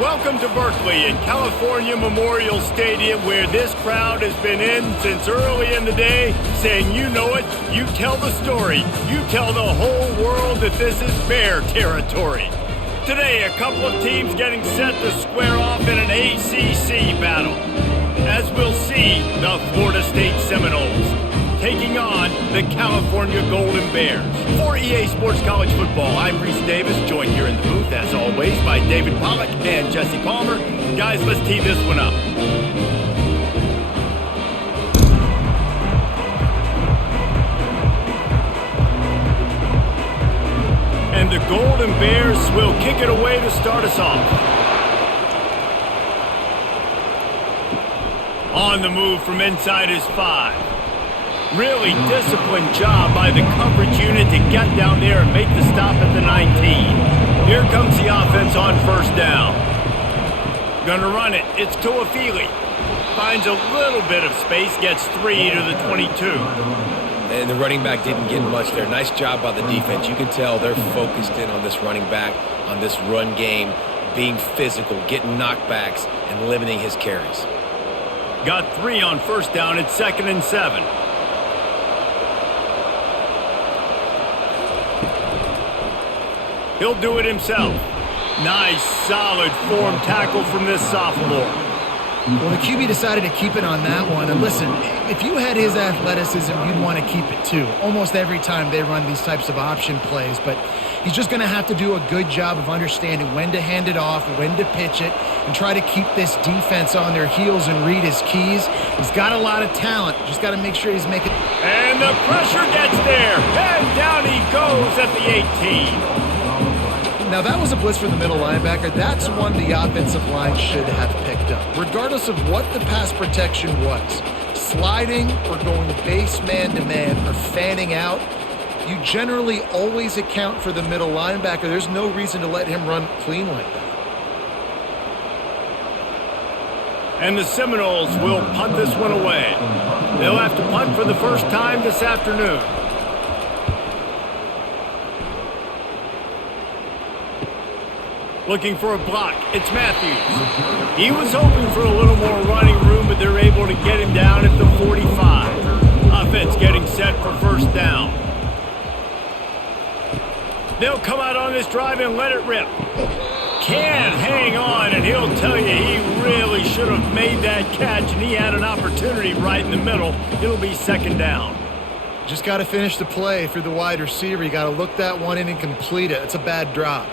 Welcome to Berkeley and California Memorial Stadium, where this crowd has been in since early in the day, saying you know it, you tell the story, you tell the whole world that this is Bear territory. Today, a couple of teams getting set to square off in an ACC battle. As we'll see, the Florida State Seminoles taking on the California Golden Bears. For EA Sports College Football, I'm Reese Davis, joined here in the booth, as always, by David Pollack and Jesse Palmer. Guys, let's tee this one up. And the Golden Bears will kick it away to start us off. On the move from inside his 5. Really disciplined job by the coverage unit to get down there and make the stop at the 19. Here comes the offense on first down. Gonna run it. It's Tuafili. Finds a little bit of space, gets 3 to the 22. And the running back didn't get much there. Nice job by the defense. You can tell they're focused in on this running back, on this run game, being physical, getting knockbacks, and limiting his carries. Got 3 on first down. It's 2nd and 7. He'll do it himself. Nice, solid form tackle from this sophomore. Well, the QB decided to keep it on that one. And listen, if you had his athleticism, you'd want to keep it too. Almost every time they run these types of option plays. But he's just going to have to do a good job of understanding when to hand it off, when to pitch it, and try to keep this defense on their heels and read his keys. He's got a lot of talent. Just got to make sure he's making... And the pressure gets there. And down he goes at the 18. Now, that was a blitz for the middle linebacker. That's one the offensive line should have picked up, regardless of what the pass protection was. Sliding or going base man-to-man or fanning out, you generally always account for the middle linebacker. There's no reason to let him run clean like that. And the Seminoles will punt this one away. They'll have to punt for the first time this afternoon. Looking for a block. It's Matthews. He was hoping for a little more running room, but they're able to get him down at the 45. Offense getting set for first down. They'll come out on this drive and let it rip. Can't hang on, and he'll tell you he really should have made that catch, and he had an opportunity right in the middle. It'll be 2nd down. Just got to finish the play for the wide receiver. You got to look that one in and complete it. It's a bad drop.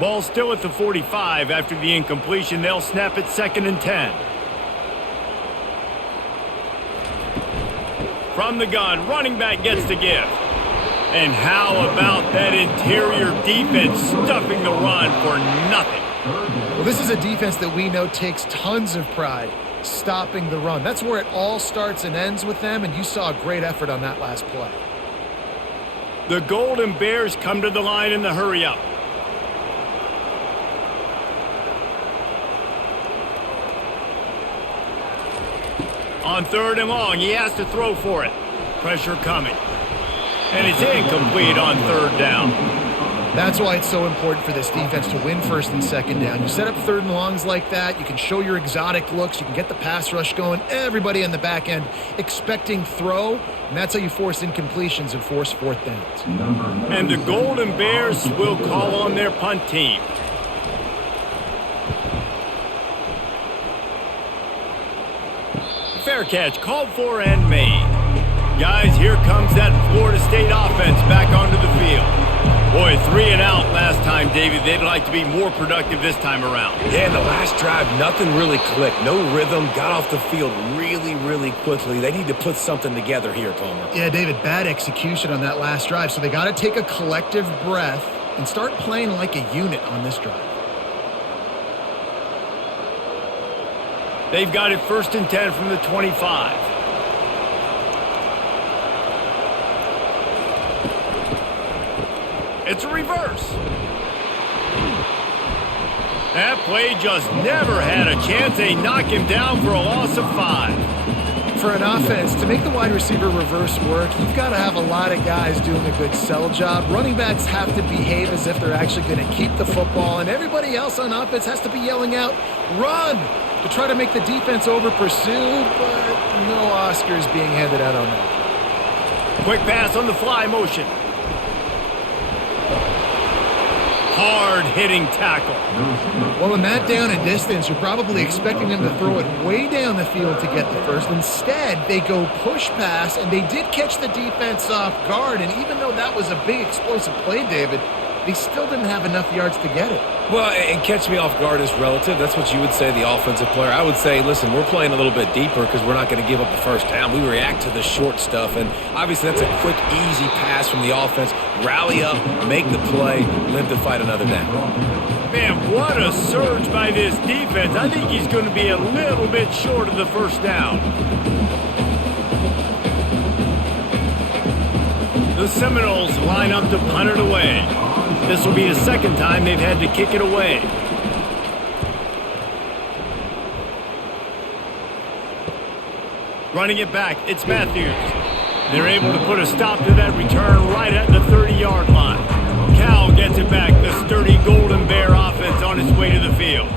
Ball still at the 45 after the incompletion. They'll snap it 2nd and 10. From the gun, running back gets to give. And how about that interior defense stuffing the run for nothing? Well, this is a defense that we know takes tons of pride stopping the run. That's where it all starts and ends with them, and you saw a great effort on that last play. The Golden Bears come to the line in the hurry-up. On 3rd and long, he has to throw for it. Pressure coming. And it's incomplete on 3rd down. That's why it's so important for this defense to win 1st and 2nd down. You set up 3rd and longs like that, you can show your exotic looks, you can get the pass rush going, everybody on the back end expecting throw, and that's how you force incompletions and force 4th downs. And the Golden Bears will call on their punt team. Fair catch called for and made. Guys, here comes that Florida State offense back onto the field. Boy, 3 and out last time, David. They'd like to be more productive this time around. Yeah, in the last drive, nothing really clicked. No rhythm, got off the field really quickly. They need to put something together here, Palmer. Yeah, David, bad execution on that last drive, so they got to take a collective breath and start playing like a unit on this drive. They've got it 1st and 10 from the 25. It's a reverse. That play just never had a chance. They knock him down for a loss of 5. for an offense, to make the wide receiver reverse work, you've got to have a lot of guys doing a good sell job. Running backs have to behave as if they're actually going to keep the football, and everybody else on offense has to be yelling out, "Run!" to try to make the defense over-pursue, but no Oscars being handed out on that. Quick pass on the fly motion. Hard-hitting tackle. Well, in that down and distance, you're probably expecting them to throw it way down the field to get the first. Instead, they go push pass, and they did catch the defense off guard. And even though that was a big explosive play, David, they still didn't have enough yards to get it. Well, and catch me off guard is relative. That's what you would say, the offensive player. I would say, listen, we're playing a little bit deeper because we're not going to give up the first down. We react to the short stuff, and obviously that's a quick, easy pass from the offense. Rally up, make the play, live to fight another down. Man, what a surge by this defense. I think he's going to be a little bit short of the first down. The Seminoles line up to punt it away. This will be the second time they've had to kick it away. Running it back, it's Matthews. They're able to put a stop to that return right at the 30-yard line. Cal gets it back, the sturdy Golden Bear offense on its way to the field.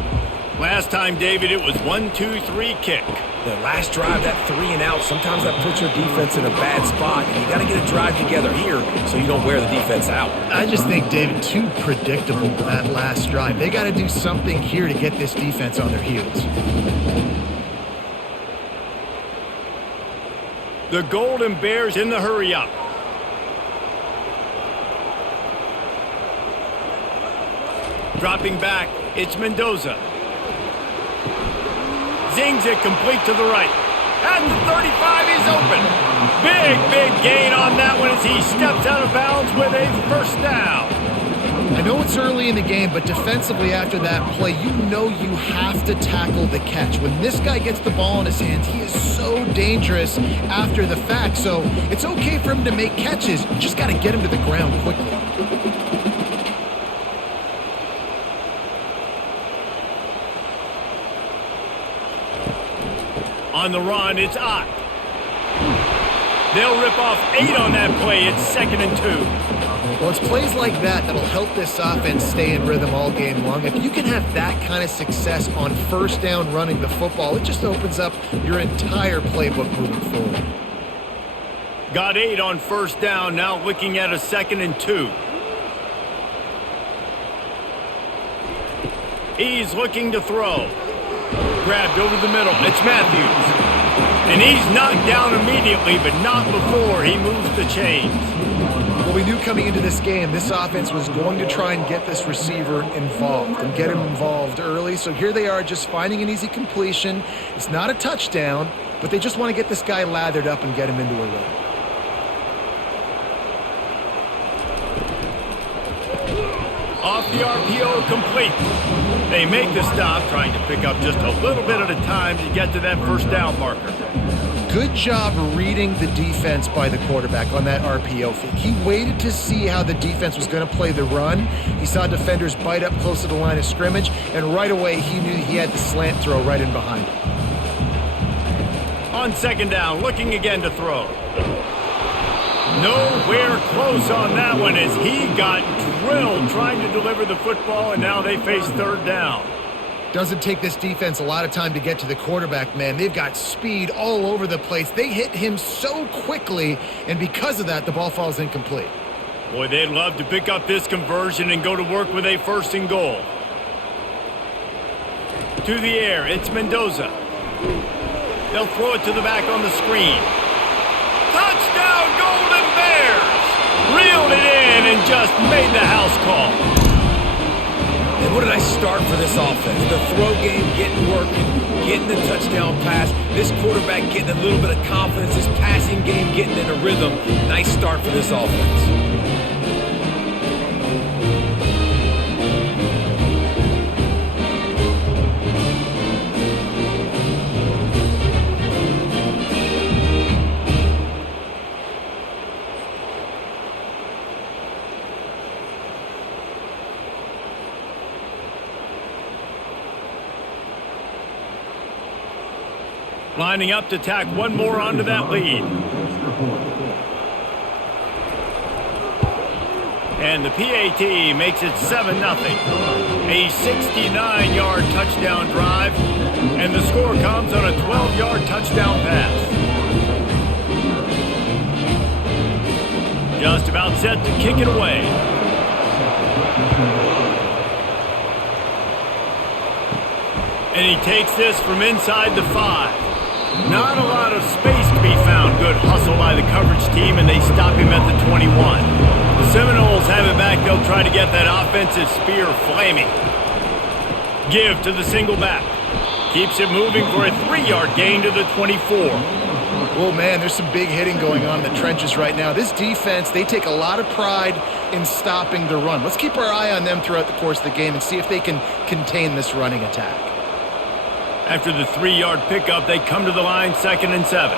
Last time, David, it was 1-2-3 kick. The last drive, that 3 and out, sometimes that puts your defense in a bad spot, and you got to get a drive together here so you don't wear the defense out. I just think, David, too predictable that last drive. They got to do something here to get this defense on their heels. The Golden Bears in the hurry-up. Dropping back, it's Mendoza. Zings it complete to the right. At the 35, he's open. Big gain on that one as he steps out of bounds with a first down. I know it's early in the game, but defensively after that play, you know you have to tackle the catch. When this guy gets the ball in his hands, he is so dangerous after the fact. So it's okay for him to make catches. You just got to get him to the ground quickly. On the run, it's Ott. They'll rip off 8 on that play. It's 2nd and 2. Well, it's plays like that that'll help this offense stay in rhythm all game long. If you can have that kind of success on first down running the football, it just opens up your entire playbook moving forward. Got 8 on first down, now looking at a 2nd and 2. He's looking to throw. Grabbed over the middle. It's Matthews. And he's knocked down immediately, but not before he moves the chains. Well, we knew coming into this game, this offense was going to try and get this receiver involved and get him involved early. So here they are just finding an easy completion. It's not a touchdown, but they just want to get this guy lathered up and get him into a rhythm. Off the RPO, complete. They make the stop, trying to pick up just a little bit at a time to get to that first down marker. Good job reading the defense by the quarterback on that RPO fake. He waited to see how the defense was going to play the run. He saw defenders bite up close to the line of scrimmage, and right away he knew he had the slant throw right in behind him. On 2nd down, looking again to throw. Nowhere close on that one as he got drilled trying to deliver the football, and now they face 3rd down. Doesn't take this defense a lot of time to get to the quarterback, man. They've got speed all over the place. They hit him so quickly, and because of that, the ball falls incomplete. Boy, they'd love to pick up this conversion and go to work with a 1st and goal. To the air, it's Mendoza. They'll throw it to the back on the screen. Touchdown, Golden Bears! Reeled it in and just made the house call. And what a nice start for this offense. The throw game getting working, getting the touchdown pass. This quarterback getting a little bit of confidence. This passing game getting in a rhythm. Nice start for this offense. Lining up to tack one more onto that lead. And the PAT makes it 7-0. A 69-yard touchdown drive, and the score comes on a 12-yard touchdown pass. Just about set to kick it away. And he takes this from inside the 5. Not a lot of space to be found. Good hustle by the coverage team, and they stop him at the 21. The Seminoles have it back. They'll try to get that offensive spear flaming. Give to the single back. Keeps it moving for a 3-yard gain to the 24. Oh, man, there's some big hitting going on in the trenches right now. This defense, they take a lot of pride in stopping the run. Let's keep our eye on them throughout the course of the game and see if they can contain this running attack. After the 3-yard pickup, they come to the line, 2nd and 7.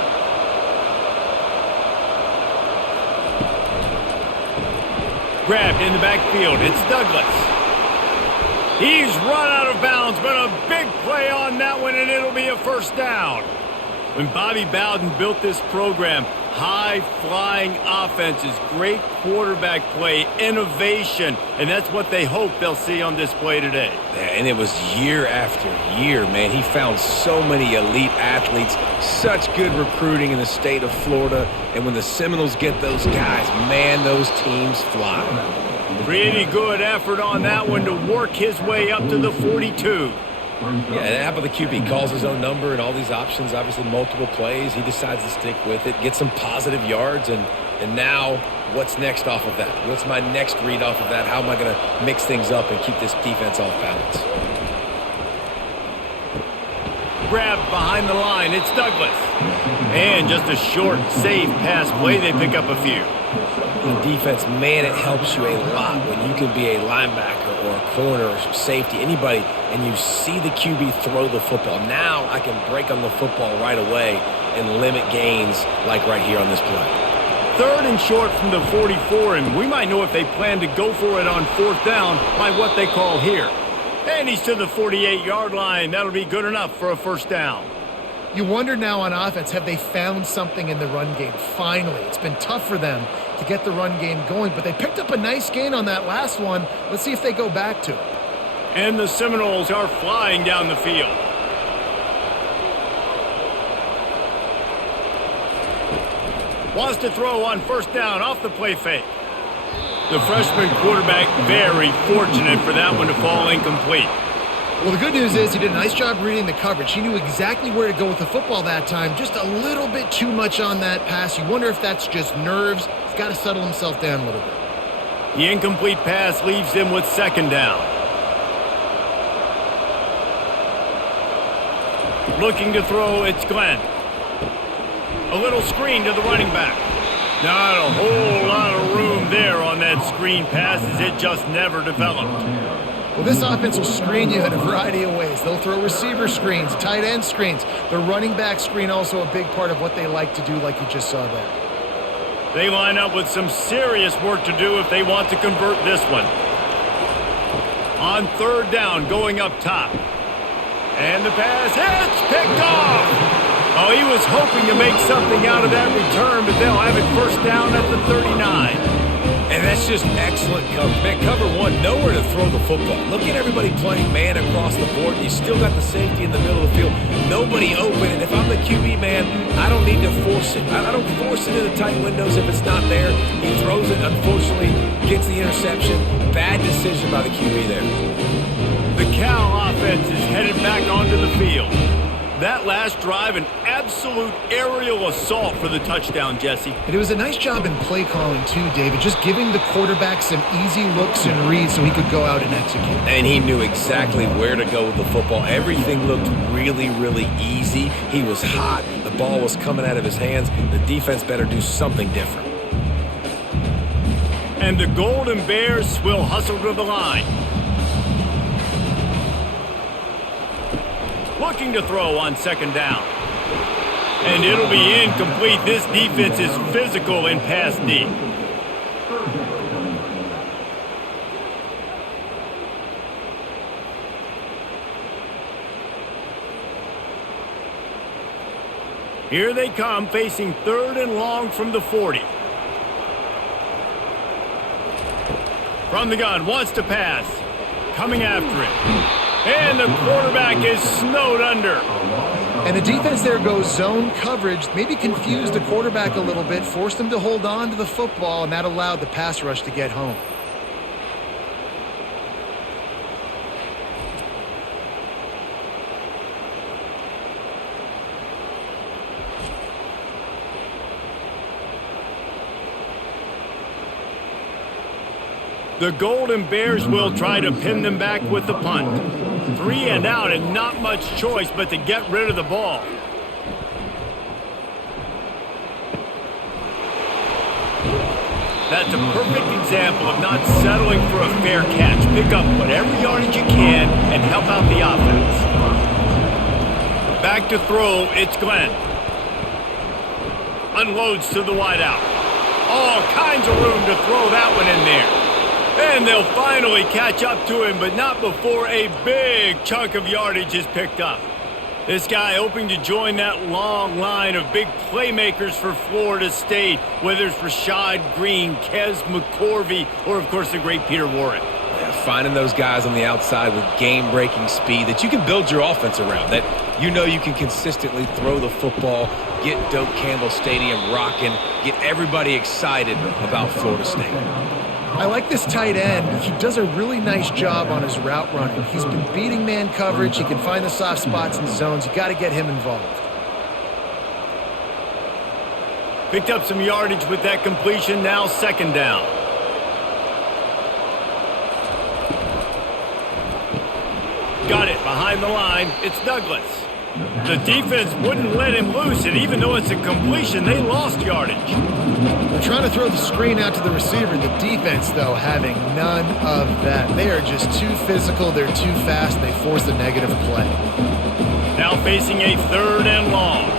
Grabbed in the backfield. It's Douglas. He's run out of bounds, but a big play on that one, and it'll be a first down. When Bobby Bowden built this program, high-flying offenses, great quarterback play, innovation, and that's what they hope they'll see on display today. Yeah, and it was year after year, man. He found so many elite athletes, such good recruiting in the state of Florida, and when the Seminoles get those guys, man, those teams fly. Pretty good effort on that one to work his way up to the 42. Yeah, and how about the QB? Calls his own number and all these options, obviously multiple plays. He decides to stick with it, get some positive yards, and now what's next off of that? What's my next read off of that? How am I going to mix things up and keep this defense off balance? Grabbed behind the line. It's Douglas. And just a short, safe pass play. They pick up a few. The defense, man, it helps you a lot when you can be a linebacker or a corner or safety, anybody, and you see the QB throw the football. Now I can break on the football right away and limit gains like right here on this play. 3rd and short from the 44, and we might know if they plan to go for it on 4th down by what they call here. And he's to the 48-yard line. That'll be good enough for a first down. You wonder now on offense, have they found something in the run game? Finally, it's been tough for them to get the run game going, but they picked up a nice gain on that last one. Let's see if they go back to it. And the Seminoles are flying down the field. Wants to throw on 1st down off the play fake. The freshman quarterback very fortunate for that one to fall incomplete. Well, the good news is he did a nice job reading the coverage. He knew exactly where to go with the football that time. Just a little bit too much on that pass. You wonder if that's just nerves. He's got to settle himself down a little bit. The incomplete pass leaves him with 2nd down. Looking to throw, it's Glenn. A little screen to the running back. Not a whole lot of room there on that screen pass as it just never developed. Well, this offense will screen you in a variety of ways. They'll throw receiver screens, tight end screens. The running back screen also a big part of what they like to do, like you just saw there. They line up with some serious work to do if they want to convert this one. On 3rd down, going up top. And the pass, it's picked off! Oh, he was hoping to make something out of that return, but they'll have it 1st down at the 39. And that's just excellent coverage. Man, cover one, nowhere to throw the football. Look at everybody playing man across the board. You still got the safety in the middle of the field. Nobody open. And if I'm the QB, man, I don't need to force it. I don't force it into the tight windows if it's not there. He throws it, unfortunately, gets the interception. Bad decision by the QB there. The Cal offense is headed back onto the field. That last drive, an absolute aerial assault for the touchdown, Jesse. And it was a nice job in play calling too, David, just giving the quarterback some easy looks and reads so he could go out and execute. And he knew exactly where to go with the football. Everything looked really, really easy. He was hot. The ball was coming out of his hands. The defense better do something different. And the Golden Bears will hustle to the line. Looking to throw on 2nd down. And it'll be incomplete. This defense is physical in pass deep. Here they come, facing 3rd and long from the 40. From the gun, wants to pass. Coming after it. And the quarterback is snowed under. And the defense there goes zone coverage, maybe confused the quarterback a little bit, forced him to hold on to the football, and that allowed the pass rush to get home. The Golden Bears will try to pin them back with the punt. 3 and out and not much choice but to get rid of the ball. That's a perfect example of not settling for a fair catch. Pick up whatever yardage you can and help out the offense. Back to throw, it's Glenn. Unloads to the wideout. All kinds of room to throw that one in there. And they'll finally catch up to him, but not before a big chunk of yardage is picked up. This guy hoping to join that long line of big playmakers for Florida State, whether it's Rashad Green, Kez McCorvey, or, of course, the great Peter Warrick. Yeah, finding those guys on the outside with game-breaking speed that you can build your offense around, that you know you can consistently throw the football, get Doak Campbell Stadium rocking, get everybody excited about Florida State. I like this tight end. He does a really nice job on his route running. He's been beating man coverage. He can find the soft spots in the zones. You got to get him involved. Picked up some yardage with that completion. Now 2nd down. Got it behind the line. It's Douglas. The defense wouldn't let him loose, and even though it's a completion, they lost yardage. They're trying to throw the screen out to the receiver. The defense, though, having none of that. They are just too physical. They're too fast. They force a negative play. Now facing a 3rd and long.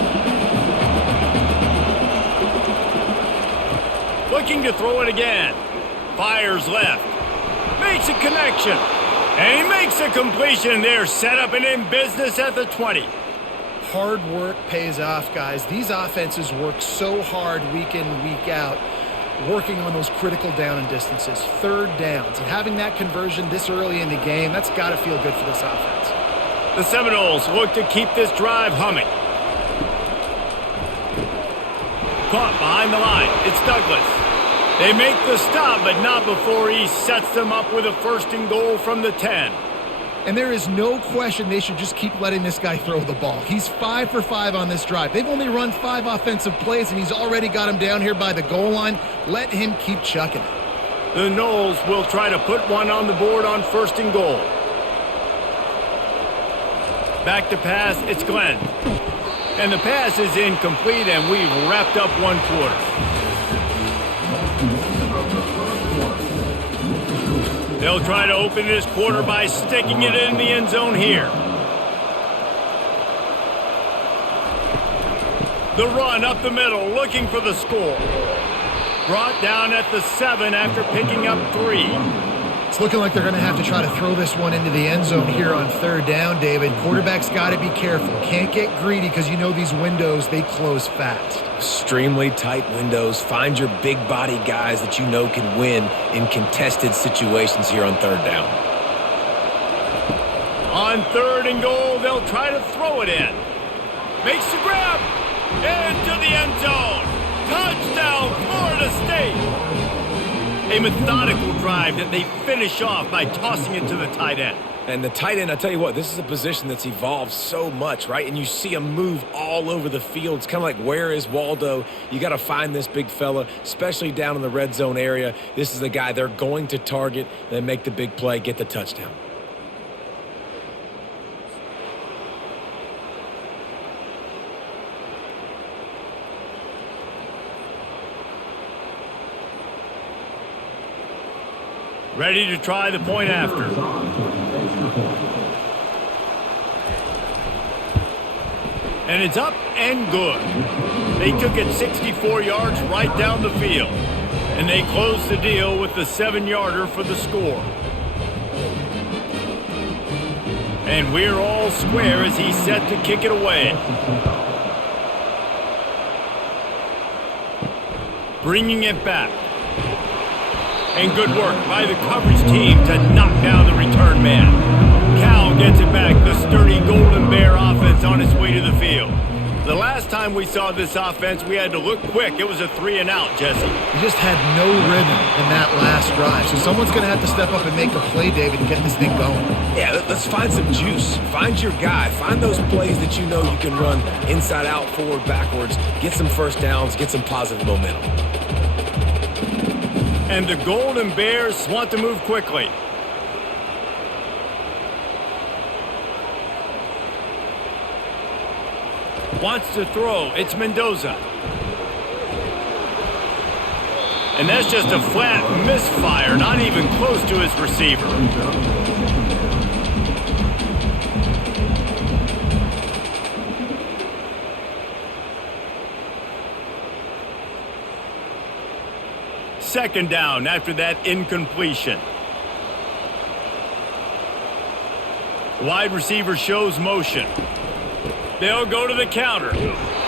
Looking to throw it again. Fires left. Makes a connection. And he makes a completion. They're set up and in business at the 20. Hard work pays off, guys. These offenses work so hard week in, week out, working on those critical down and distances, 3rd downs. And having that conversion this early in the game, that's got to feel good for this offense. The Seminoles look to keep this drive humming. Caught behind the line. It's Douglas. They make the stop, but not before he sets them up with a 1st and goal from the 10. And there is no question they should just keep letting this guy throw the ball. He's 5 for 5 on this drive. They've only run 5 offensive plays, and he's already got him down here by the goal line. Let him keep chucking it. The Noles will try to put one on the board on 1st and goal. Back to pass, it's Glenn. And the pass is incomplete, and we've wrapped up 1 quarter. They'll try to open this quarter by sticking it in the end zone here. The run up the middle, looking for the score. Brought down at the 7 after picking up 3. It's looking like they're going to have to try to throw this one into the end zone here on 3rd down, David. Quarterback's got to be careful. Can't get greedy because you know these windows, they close fast. Extremely tight windows. Find your big body guys that you know can win in contested situations here on 3rd down. On 3rd and goal, they'll try to throw it in. Makes the grab. Into the end zone. Touchdown, Florida State. A methodical drive that they finish off by tossing it to the tight end. And the tight end, I tell you what, this is a position that's evolved so much, right? And you see him move all over the field. It's kind of like, where is Waldo? You got to find this big fella, especially down in the red zone area. This is the guy they're going to target, then make the big play, get the touchdown. Ready to try the point after. And it's up and good. They took it 64 yards right down the field. And they closed the deal with the 7-yarder for the score. And we're all square as he's set to kick it away. bringing it back. And good work by the coverage team to knock down the return man. Cal gets it back. The sturdy Golden Bear offense on its way to the field. The last time we saw this offense, we had to look quick. It was a 3-and-out, Jesse. He just had no rhythm in that last drive. So someone's going to have to step up and make a play, David, and get this thing going. Yeah, let's find some juice. Find your guy. Find those plays that you know you can run inside out, forward, backwards. Get some first downs. Get some positive momentum. And the Golden Bears want to move quickly. Wants to throw. It's Mendoza. And that's just a flat misfire, not even close to his receiver. Second down after that incompletion. Wide receiver shows motion. They'll go to the counter.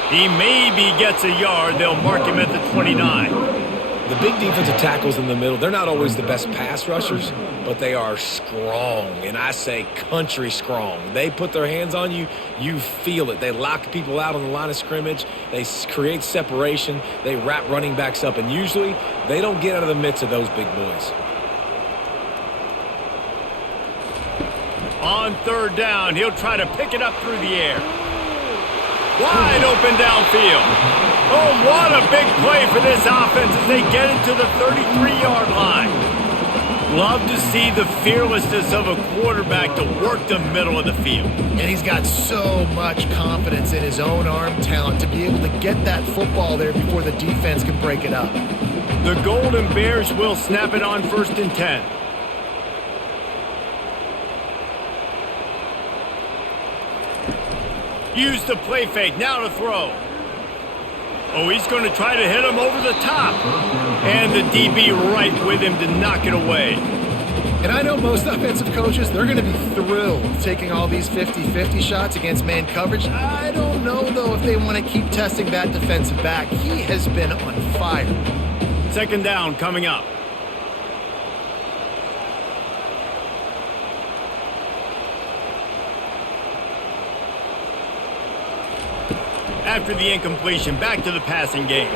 He maybe gets a yard. They'll mark him at the 29. The big defensive tackles in the middle, they're not always the best pass rushers, but they are strong, and I say country strong. They put their hands on you, you feel it. They lock people out on the line of scrimmage. They create separation. They wrap running backs up, and usually they don't get out of the midst of those big boys. On third down, he'll try to pick it up through the air. Wide open downfield. Oh, what a big play for this offense as they get it to the 33-yard line. Love to see the fearlessness of a quarterback to work the middle of the field. And he's got so much confidence in his own arm talent to be able to get that football there before the defense can break it up. The Golden Bears will snap it on 1st and 10. Use the play fake, now to throw. Oh, he's going to try to hit him over the top. And the DB right with him to knock it away. And I know most offensive coaches, they're going to be thrilled taking all these 50-50 shots against man coverage. I don't know, though, if they want to keep testing that defensive back. He has been on fire. Second down coming up. After the incompletion, back to the passing game.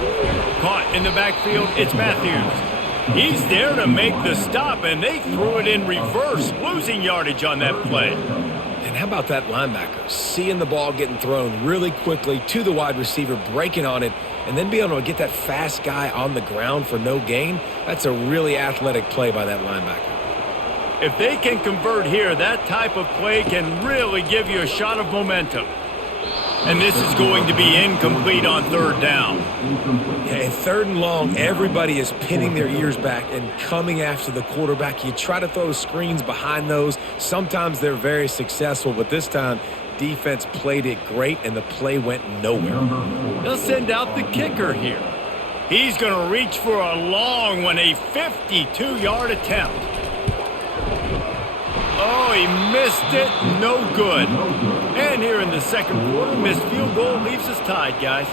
Caught in the backfield, it's Matthews. He's there to make the stop, and they threw it in reverse, losing yardage on that play. And how about that linebacker? Seeing the ball getting thrown really quickly to the wide receiver, breaking on it, and then being able to get that fast guy on the ground for no gain. That's a really athletic play by that linebacker. If they can convert here, that type of play can really give you a shot of momentum. And this is going to be incomplete on third down. Yeah, and third and long, everybody is pinning their ears back and coming after the quarterback. You try to throw screens behind those. Sometimes they're very successful, but this time, defense played it great, and the play went nowhere. They'll send out the kicker here. He's going to reach for a long one, a 52-yard attempt. Oh, he missed it. No good. And here in the second quarter, missed field goal leaves us tied, guys.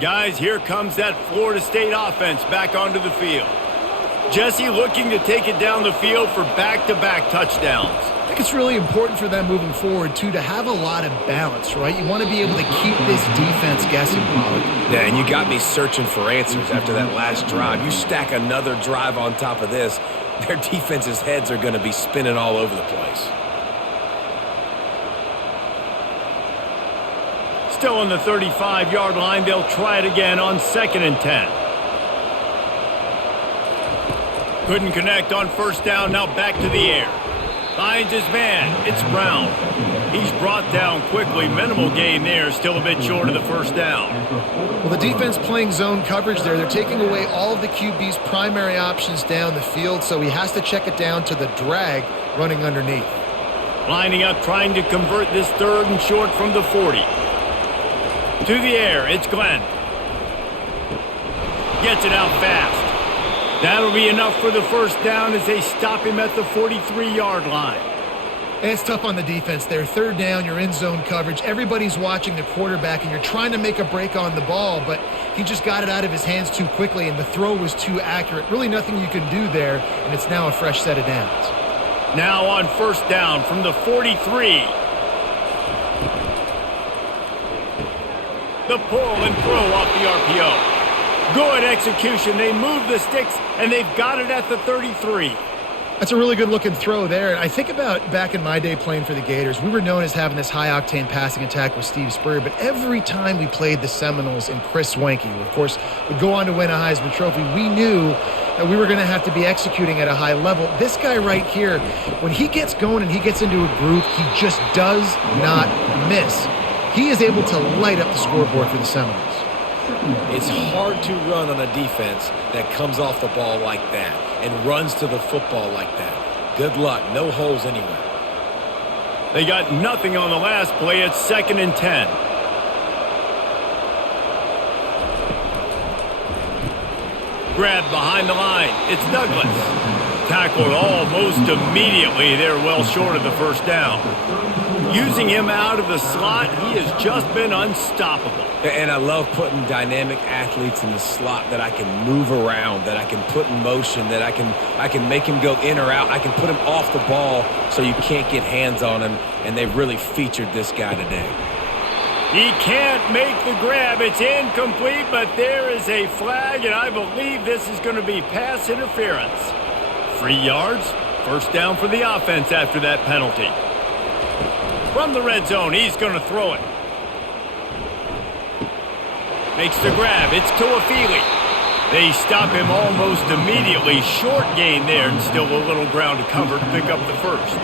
Guys, here comes that Florida State offense back onto the field. Jesse looking to take it down the field for back-to-back touchdowns. I think it's really important for them moving forward, too, to have a lot of balance, right? You want to be able to keep this defense guessing, Pollard. Yeah, and you got me searching for answers after that last drive. You stack another drive on top of this, their defense's heads are going to be spinning all over the place. Still on the 35-yard line, they'll try it again on 2nd and 10. Couldn't connect on first down, now back to the air. Finds his man, it's Brown. He's brought down quickly, minimal gain there, still a bit short of the first down. Well, the defense playing zone coverage there. They're taking away all of the QB's primary options down the field, so he has to check it down to the drag running underneath. Lining up, trying to convert this 3rd and short from the 40. To the air, it's Glenn. Gets it out fast. That'll be enough for the first down as they stop him at the 43-yard line. It's tough on the defense there. 3rd down, you're in zone coverage. Everybody's watching the quarterback, and you're trying to make a break on the ball, but he just got it out of his hands too quickly, and the throw was too accurate. Really nothing you can do there, and it's now a fresh set of downs. Now on 1st down from the 43. The pull and throw off the RPO. Good execution. They move the sticks, and they've got it at the 33. That's a really good-looking throw there. I think about back in my day playing for the Gators, we were known as having this high-octane passing attack with Steve Spurrier, but every time we played the Seminoles and Chris Swanke, who, of course, would go on to win a Heisman Trophy, we knew that we were going to have to be executing at a high level. This guy right here, when he gets going and he gets into a groove, he just does not miss. He is able to light up the scoreboard for the Seminoles. It's hard to run on a defense that comes off the ball like that and runs to the football like that. Good luck. No holes anywhere. They got nothing on the last play. It's 2nd and 10. Grabbed behind the line. It's Douglas. Tackled almost immediately. They're well short of the first down. Using him out of the slot, he has just been unstoppable. And I love putting dynamic athletes in the slot that I can move around, that I can put in motion, that I can make him go in or out. I can put him off the ball so you can't get hands on him, and they've really featured this guy today. He can't make the grab. It's incomplete, but there is a flag, and I believe this is going to be pass interference. 3 yards, 1st down for the offense after that penalty. From the red zone, he's going to throw it. Makes the grab. It's Tuafili. They stop him almost immediately. Short gain there, and still a little ground to cover to pick up the first.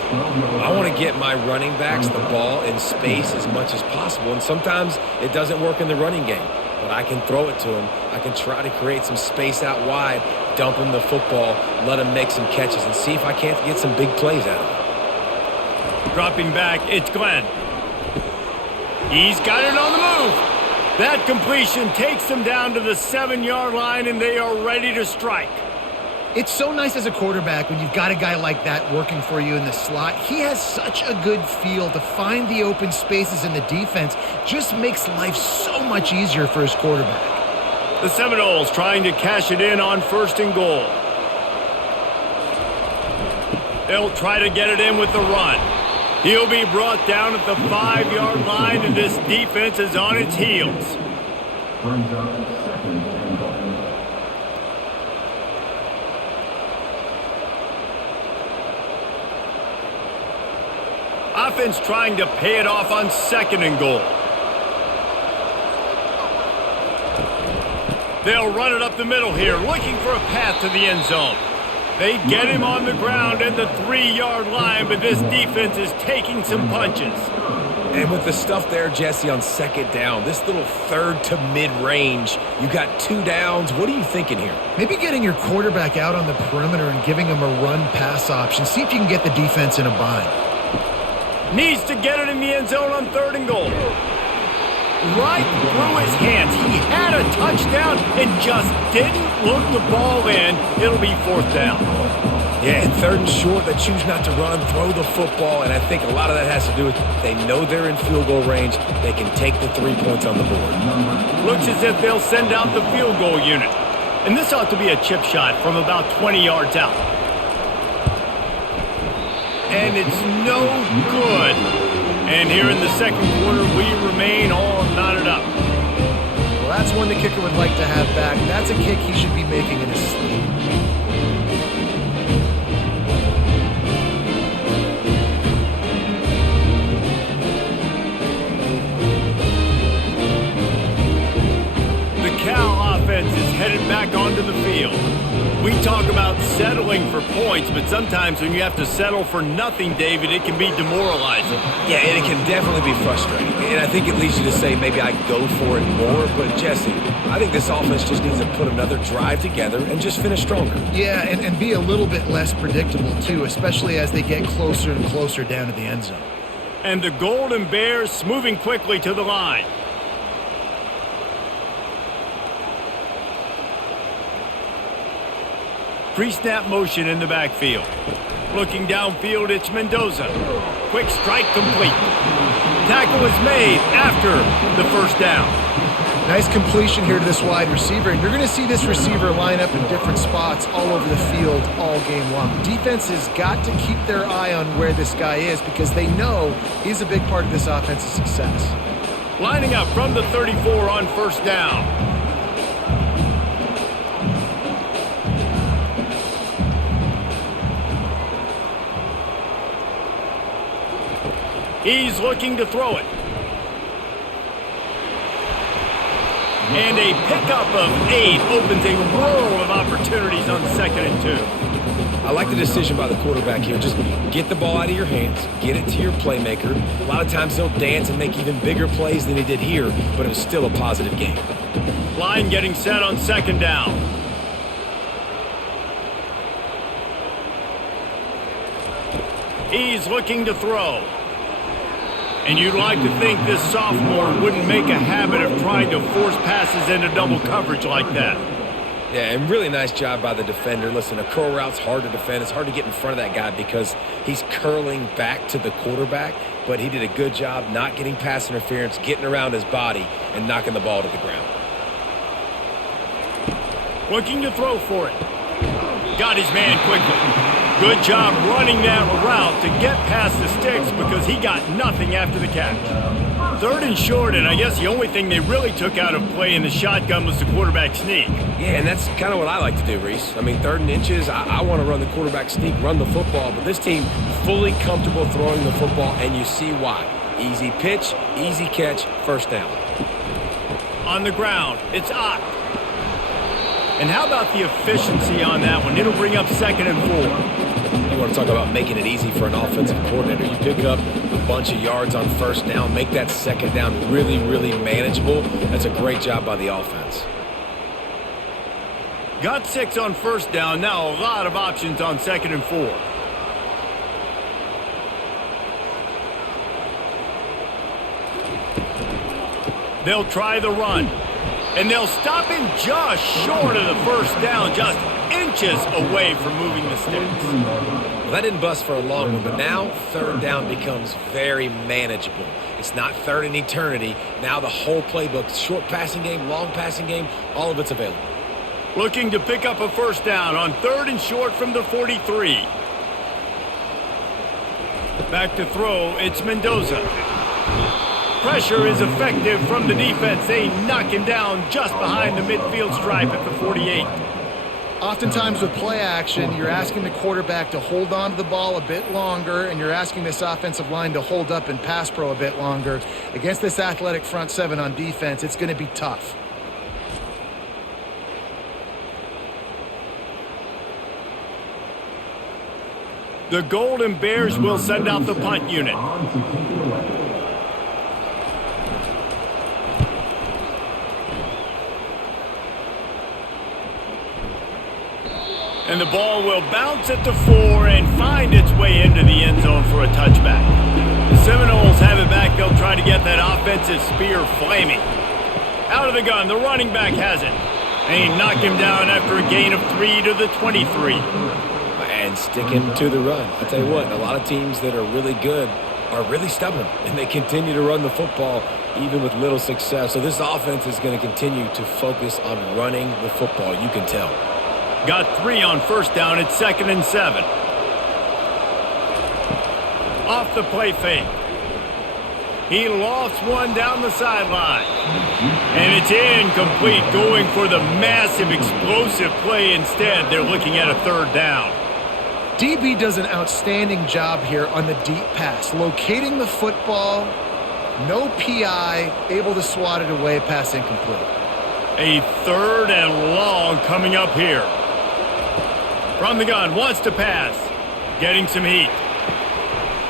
I want to get my running backs the ball in space as much as possible, and sometimes it doesn't work in the running game. But I can throw it to him. I can try to create some space out wide, dump him the football, let him make some catches, and see if I can't get some big plays out of him. Dropping back, it's Glenn. He's got it on the move. That completion takes them down to the 7-yard line, and they are ready to strike. It's so nice as a quarterback when you've got a guy like that working for you in the slot. He has such a good feel to find the open spaces in the defense. Just makes life so much easier for his quarterback. The Seminoles trying to cash it in on 1st and goal. They'll try to get it in with the run. He'll be brought down at the 5-yard line, and this defense is on its heels. Brings up 2nd and goal. Offense trying to pay it off on 2nd and goal. They'll run it up the middle here, looking for a path to the end zone. They get him on the ground at the 3-yard line, but this defense is taking some punches. And with the stuff there, Jesse, on 2nd down, this little 3rd to mid-range, you got 2 downs. What are you thinking here? Maybe getting your quarterback out on the perimeter and giving him a run-pass option. See if you can get the defense in a bind. Needs to get it in the end zone on 3rd and goal. Right through his hands. He had a touchdown and just didn't look the ball in. It'll be 4th down. Yeah, and 3rd and short, they choose not to run, throw the football, and I think a lot of that has to do with they know they're in field goal range. They can take the 3 points on the board. Looks as if they'll send out the field goal unit. And this ought to be a chip shot from about 20 yards out. And it's no good. And here in the 2nd quarter, we remain all knotted up. Well, that's one the kicker would like to have back. That's a kick he should be making in his sleep. The Cal offense is headed back onto the field. We talk about settling for points, but sometimes when you have to settle for nothing, David, it can be demoralizing. Yeah, and it can definitely be frustrating. And I think it leads you to say maybe I go for it more. But, Jesse, I think this offense just needs to put another drive together and just finish stronger. Yeah, and be a little bit less predictable, too, especially as they get closer and closer down to the end zone. And the Golden Bears moving quickly to the line. Pre-snap motion in the backfield. Looking downfield, it's Mendoza. Quick strike complete. Tackle is made after the first down. Nice completion here to this wide receiver, and you're going to see this receiver line up in different spots all over the field all game long. Defense has got to keep their eye on where this guy is because they know he's a big part of this offense's success. Lining up from the 34 on first down. He's looking to throw it. And a pickup of 8 opens a world of opportunities on 2nd and 2. I like the decision by the quarterback here. Just get the ball out of your hands, get it to your playmaker. A lot of times he'll dance and make even bigger plays than he did here, but it was still a positive game. Line getting set on 2nd down. He's looking to throw. And you'd like to think this sophomore wouldn't make a habit of trying to force passes into double coverage like that. Yeah, and really nice job by the defender. Listen, a curl route's hard to defend. It's hard to get in front of that guy because he's curling back to the quarterback, but he did a good job not getting pass interference, getting around his body, and knocking the ball to the ground. Looking to throw for it. Got his man quickly. Good job running that route to get past the sticks because he got nothing after the catch. 3rd and short, and I guess the only thing they really took out of play in the shotgun was the quarterback sneak. Yeah, and that's kind of what I like to do, Reese. I mean, 3rd and inches, I want to run the quarterback sneak, run the football, but this team fully comfortable throwing the football, and you see why. Easy pitch, easy catch, first down. On the ground, it's Ott. And how about the efficiency on that one? It'll bring up 2nd and 4. You want to talk about making it easy for an offensive coordinator. You pick up a bunch of yards on first down, make that 2nd down really, really manageable. That's a great job by the offense. Got 6 on first down. Now a lot of options on 2nd and 4. They'll try the run. And they'll stop him just short of the first down, just inches away from moving the sticks. Well, that didn't bust for a long one, but now 3rd down becomes very manageable. It's not 3rd and eternity. Now the whole playbook, short passing game, long passing game, all of it's available. Looking to pick up a first down on 3rd and short from the 43. Back to throw, it's Mendoza. Pressure is effective from the defense. They knock him down just behind the midfield stripe at the 48. Oftentimes with play action, you're asking the quarterback to hold on to the ball a bit longer, and you're asking this offensive line to hold up in pass pro a bit longer. Against this athletic front 7 on defense, it's going to be tough. The Golden Bears will send out the punt unit. And the ball will bounce at the 4 and find its way into the end zone for a touchback. The Seminoles have it back. They'll try to get that offensive spear flaming. Out of the gun, the running back has it. And he knocked him down after a gain of 3 to the 23. And sticking to the run. I tell you what, a lot of teams that are really good are really stubborn, and they continue to run the football even with little success. So this offense is going to continue to focus on running the football. You can tell. Got 3 on first down at 2nd and 7. Off the play fake. He lost one down the sideline. And it's incomplete, going for the massive explosive play instead. They're looking at a 3rd down. DB does an outstanding job here on the deep pass. Locating the football, no PI, able to swat it away, pass incomplete. A 3rd and long coming up here. From the gun, wants to pass. Getting some heat.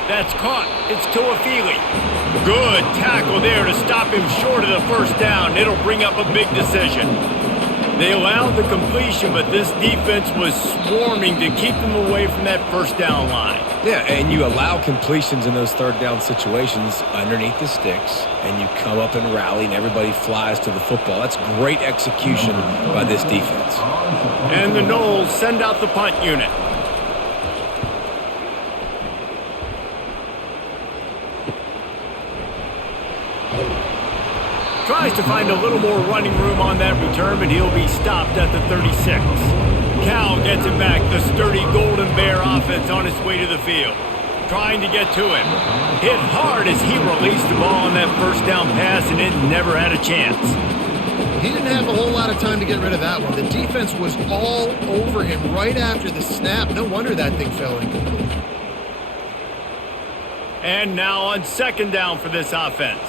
That's caught. It's Tuafili. Good tackle there to stop him short of the first down. It'll bring up a big decision. They allowed the completion, but this defense was swarming to keep them away from that first down line. Yeah, and you allow completions in those third down situations underneath the sticks, and you come up and rally, and everybody flies to the football. That's great execution by this defense. And the Noles send out the punt unit. Tries to find a little more running room on that return, but he'll be stopped at the 36. Cal gets it back. The sturdy Golden Bear offense on its way to the field. Trying to get to him. Hit hard as he released the ball on that first down pass, and it never had a chance. He didn't have a whole lot of time to get rid of that one. The defense was all over him right after the snap. No wonder that thing fell incomplete. And now on second down for this offense.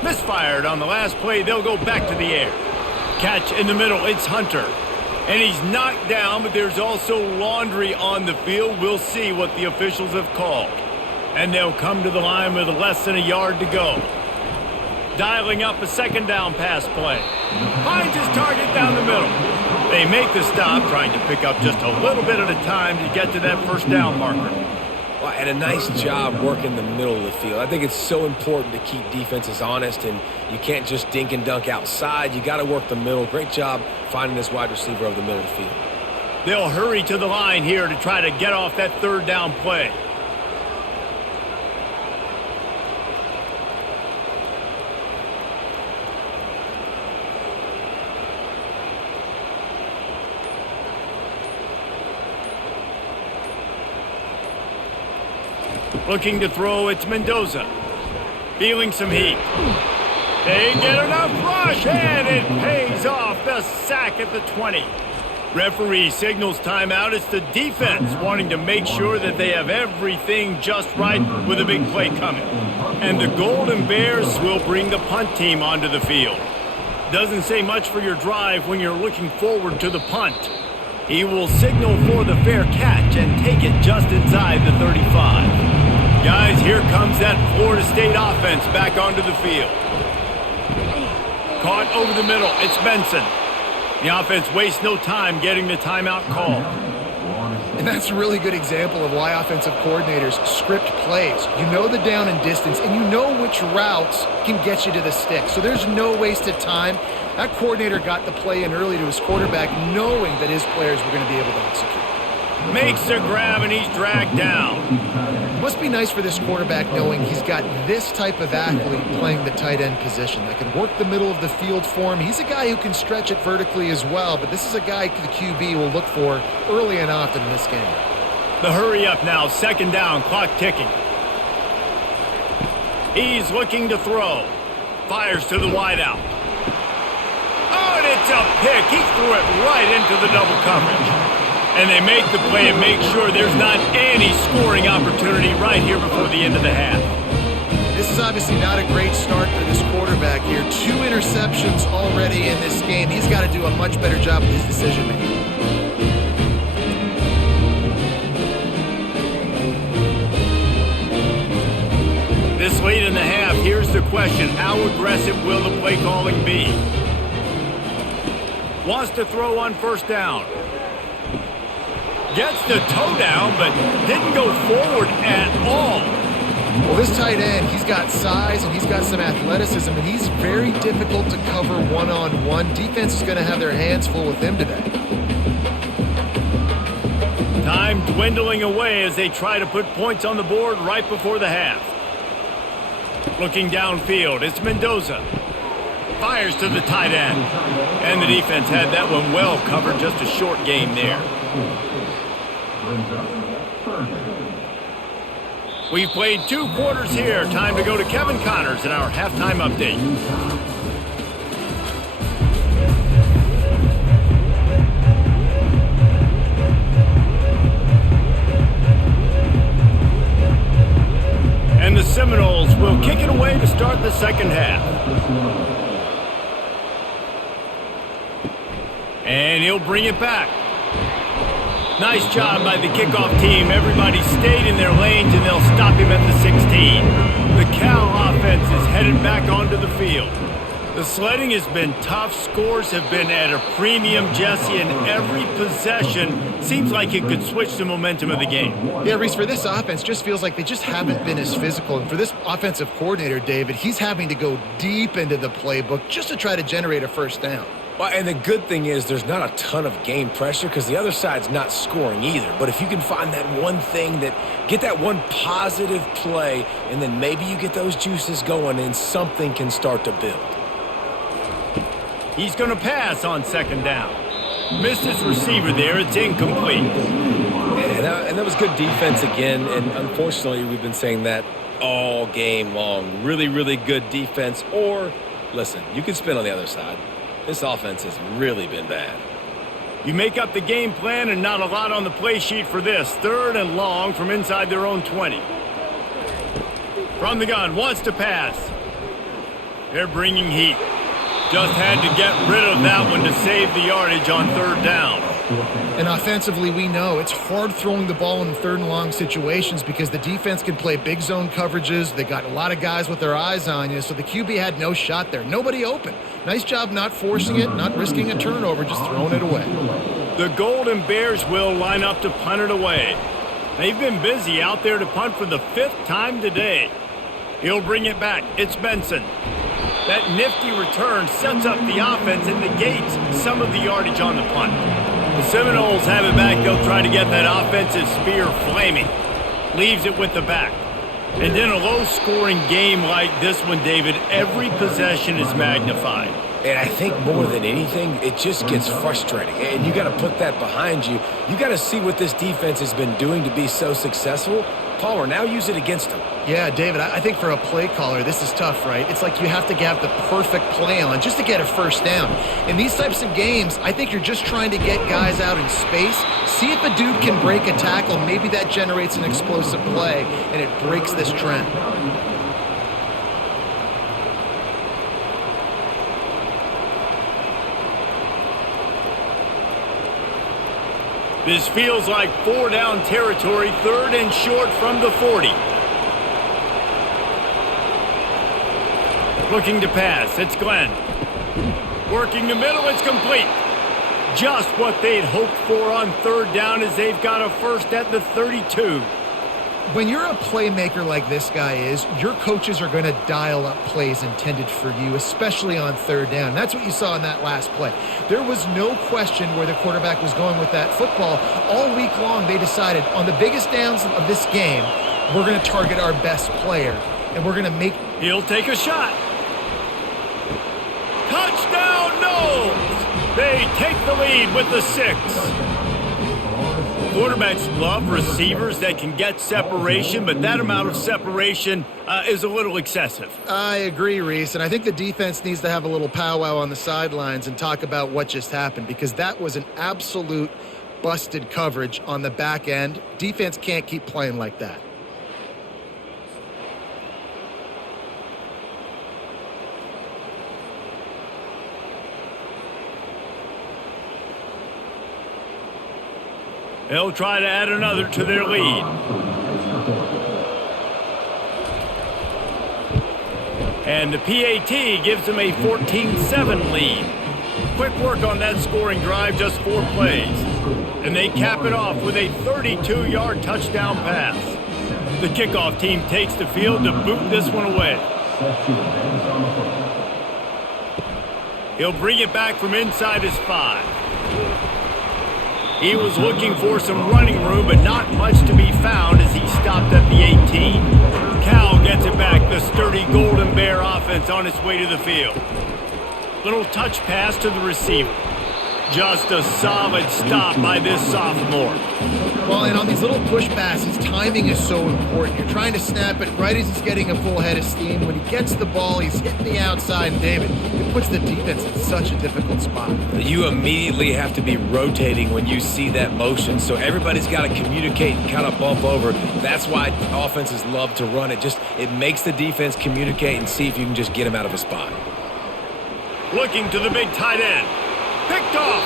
Misfired on the last play. They'll go back to the air. Catch in the middle. It's Hunter. And he's knocked down, but there's also laundry on the field. We'll see what the officials have called. And they'll come to the line with less than a yard to go. Dialing up a second down pass play. Finds his target down the middle. They make the stop, trying to pick up just a little bit at a time to get to that first down marker. Well, and a nice job working the middle of the field. I think it's so important to keep defenses honest, and you can't just dink and dunk outside. You got to work the middle. Great job finding this wide receiver over the middle of the field. They'll hurry to the line here to try to get off that third down play. Looking to throw, it's Mendoza. Feeling some heat. They get enough rush, and it pays off. The sack at the 20. Referee signals timeout. It's the defense wanting to make sure that they have everything just right with a big play coming. And the Golden Bears will bring the punt team onto the field. Doesn't say much for your drive when you're looking forward to the punt. He will signal for the fair catch and take it just inside the 35. Guys, here comes that Florida State offense back onto the field. Caught over the middle. It's Benson. The offense wastes no time getting the timeout called. And that's a really good example of why offensive coordinators script plays. You know the down and distance, and you know which routes can get you to the stick. So there's no wasted time. That coordinator got the play in early to his quarterback, knowing that his players were going to be able to execute. Makes the grab, and he's dragged down. It must be nice for this quarterback knowing he's got this type of athlete playing the tight end position that can work the middle of the field for him. He's a guy who can stretch it vertically as well, but this is a guy the QB will look for early and often in this game. The hurry up now, second down, clock ticking. He's looking to throw. Fires to the wideout. Oh, and it's a pick. He threw it right into the double coverage. And they make the play and make sure there's not any scoring opportunity right here before the end of the half. This is obviously not a great start for this quarterback here. 2 interceptions already in this game. He's got to do a much better job with his decision-making. This late in the half, here's the question. How aggressive will the play calling be? Wants to throw on first down. Gets the toe down, but didn't go forward at all. Well, this tight end, he's got size and he's got some athleticism, and he's very difficult to cover one-on-one. Defense is going to have their hands full with him today. Time dwindling away as they try to put points on the board right before the half. Looking downfield, it's Mendoza. Fires to the tight end. And the defense had that one well covered, just a short game there. We've played 2 quarters here. Time to go to Kevin Connors in our halftime update. And the Seminoles will kick it away to start the second half. And he'll bring it back. Nice job by the kickoff team. Everybody stayed in their lanes, and they'll stop him at the 16. The Cal offense is headed back onto the field. The sledding has been tough. Scores have been at a premium, Jesse, and every possession seems like it could switch the momentum of the game. Yeah, Reese, for this offense, just feels like they just haven't been as physical. And for this offensive coordinator, David, he's having to go deep into the playbook just to try to generate a first down. Well, and the good thing is there's not a ton of game pressure because the other side's not scoring either. But if you can find that one thing get that one positive play, and then maybe you get those juices going and something can start to build. He's going to pass on second down. Missed his receiver there. It's incomplete. And that was good defense again. And unfortunately, we've been saying that all game long. Really, really good defense. Or, listen, you can spin on the other side. This offense has really been bad. You make up the game plan and not a lot on the play sheet for this. 3rd and long from inside their own 20. From the gun, wants to pass. They're bringing heat. Just had to get rid of that one to save the yardage on 3rd down. And offensively, we know it's hard throwing the ball in 3rd and long situations because the defense can play big zone coverages. They got a lot of guys with their eyes on you, so the QB had no shot there. Nobody open. Nice job not forcing it, not risking a turnover, just throwing it away. The Golden Bears will line up to punt it away. They've been busy out there to punt for the 5th time today. He'll bring it back. It's Benson. That nifty return sets up the offense and negates some of the yardage on the punt. The Seminoles have it back. They'll try to get that offensive spear flaming. Leaves it with the back. And in a low-scoring game like this one, David, every possession is magnified. And I think more than anything, it just gets frustrating. And you got to put that behind you. You got to see what this defense has been doing to be so successful. Palmer, now use it against them. Yeah, David, I think for a play caller, this is tough, right? It's like you have to have the perfect play on just to get a first down. In these types of games, I think you're just trying to get guys out in space, see if a dude can break a tackle. Maybe that generates an explosive play, and it breaks this trend. This feels like 4 down territory, 3rd and short from the 40. Looking to pass, it's Glenn. Working the middle, it's complete. Just what they'd hoped for on 3rd down as they've got a first at the 32. When you're a playmaker like this guy is, your coaches are going to dial up plays intended for you, especially on 3rd down. That's what you saw in that last play. There was no question where the quarterback was going with that football. All week long, they decided on the biggest downs of this game, we're going to target our best player, and we're going to make... He'll take a shot. Touchdown, Noles! They take the lead with the 6. Quarterbacks love receivers that can get separation, but that amount of separation is a little excessive. I agree, Reese, and I think the defense needs to have a little powwow on the sidelines and talk about what just happened, because that was an absolute busted coverage on the back end. Defense can't keep playing like that. They'll try to add another to their lead. And the PAT gives them a 14-7 lead. Quick work on that scoring drive, just 4 plays. And they cap it off with a 32-yard touchdown pass. The kickoff team takes the field to boot this one away. He'll bring it back from inside his 5. He was looking for some running room, but not much to be found as he stopped at the 18. Cal gets it back, the sturdy Golden Bear offense on its way to the field. Little touch pass to the receiver. Just a solid stop by this sophomore. Well, and on these little push passes, timing is so important. You're trying to snap it right as he's getting a full head of steam. When he gets the ball, he's hitting the outside, and David, it puts the defense in such a difficult spot. You immediately have to be rotating when you see that motion, so everybody's got to communicate and kind of bump over. That's why offenses love to run it. It makes the defense communicate and see if you can just get him out of a spot. Looking to the big tight end. Picked off.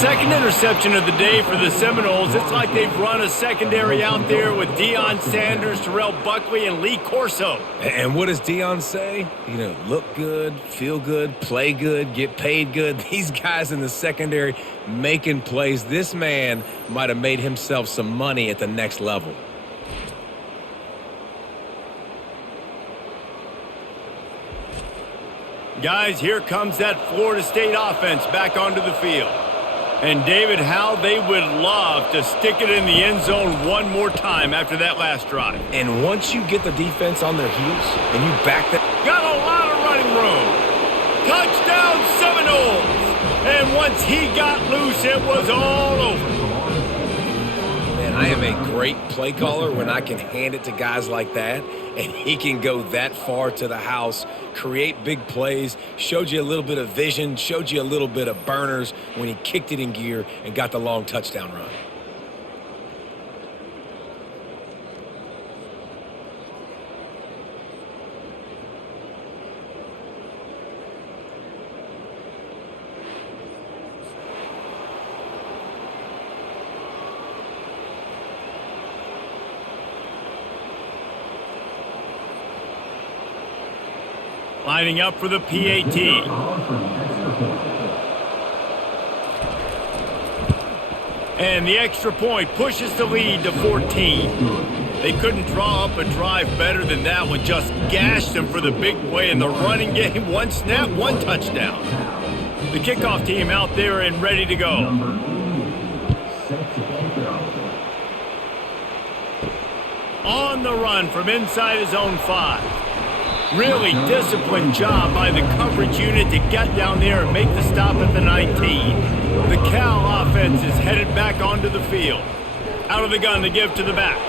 Second interception of the day for the Seminoles. It's like they've run a secondary out there with Deion Sanders, Terrell Buckley, and Lee Corso. And what does Deion say? You know, look good, feel good, play good, get paid good. These guys in the secondary making plays. This man might have made himself some money at the next level. Guys, here comes that Florida State offense back onto the field. And David, how they would love to stick it in the end zone one more time after that last drive. And once you get the defense on their heels and you back them. Got a lot of running room. Touchdown Seminoles. And once he got loose, it was all over. Man, I am a great play caller when I can hand it to guys like that. And he can go that far to the house, create big plays, showed you a little bit of vision, showed you a little bit of burners when he kicked it in gear and got the long touchdown run. Lining up for the PAT. And the extra point pushes the lead to 14. They couldn't draw up a drive better than that one. Just gashed them for the big play in the running game. One snap, one touchdown. The kickoff team out there and ready to go. On the run from inside his own 5. Really disciplined job by the coverage unit to get down there and make the stop at the 19. The Cal offense is headed back onto the field. Out of the gun to give to the back.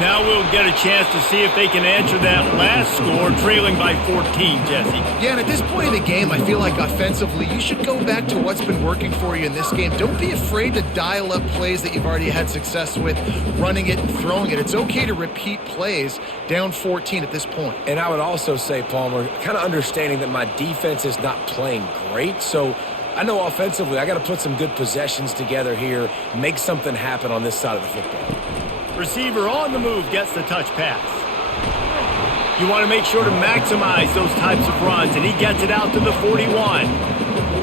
Now we'll get a chance to see if they can answer that last score, trailing by 14, Jesse. Yeah, and at this point in the game, I feel like offensively, you should go back to what's been working for you in this game. Don't be afraid to dial up plays that you've already had success with, running it and throwing it. It's okay to repeat plays down 14 at this point. And I would also say, Palmer, kind of understanding that my defense is not playing great, so I know offensively I got to put some good possessions together here, make something happen on this side of the football. Receiver on the move gets the touch pass. You want to make sure to maximize those types of runs, and he gets it out to the 41.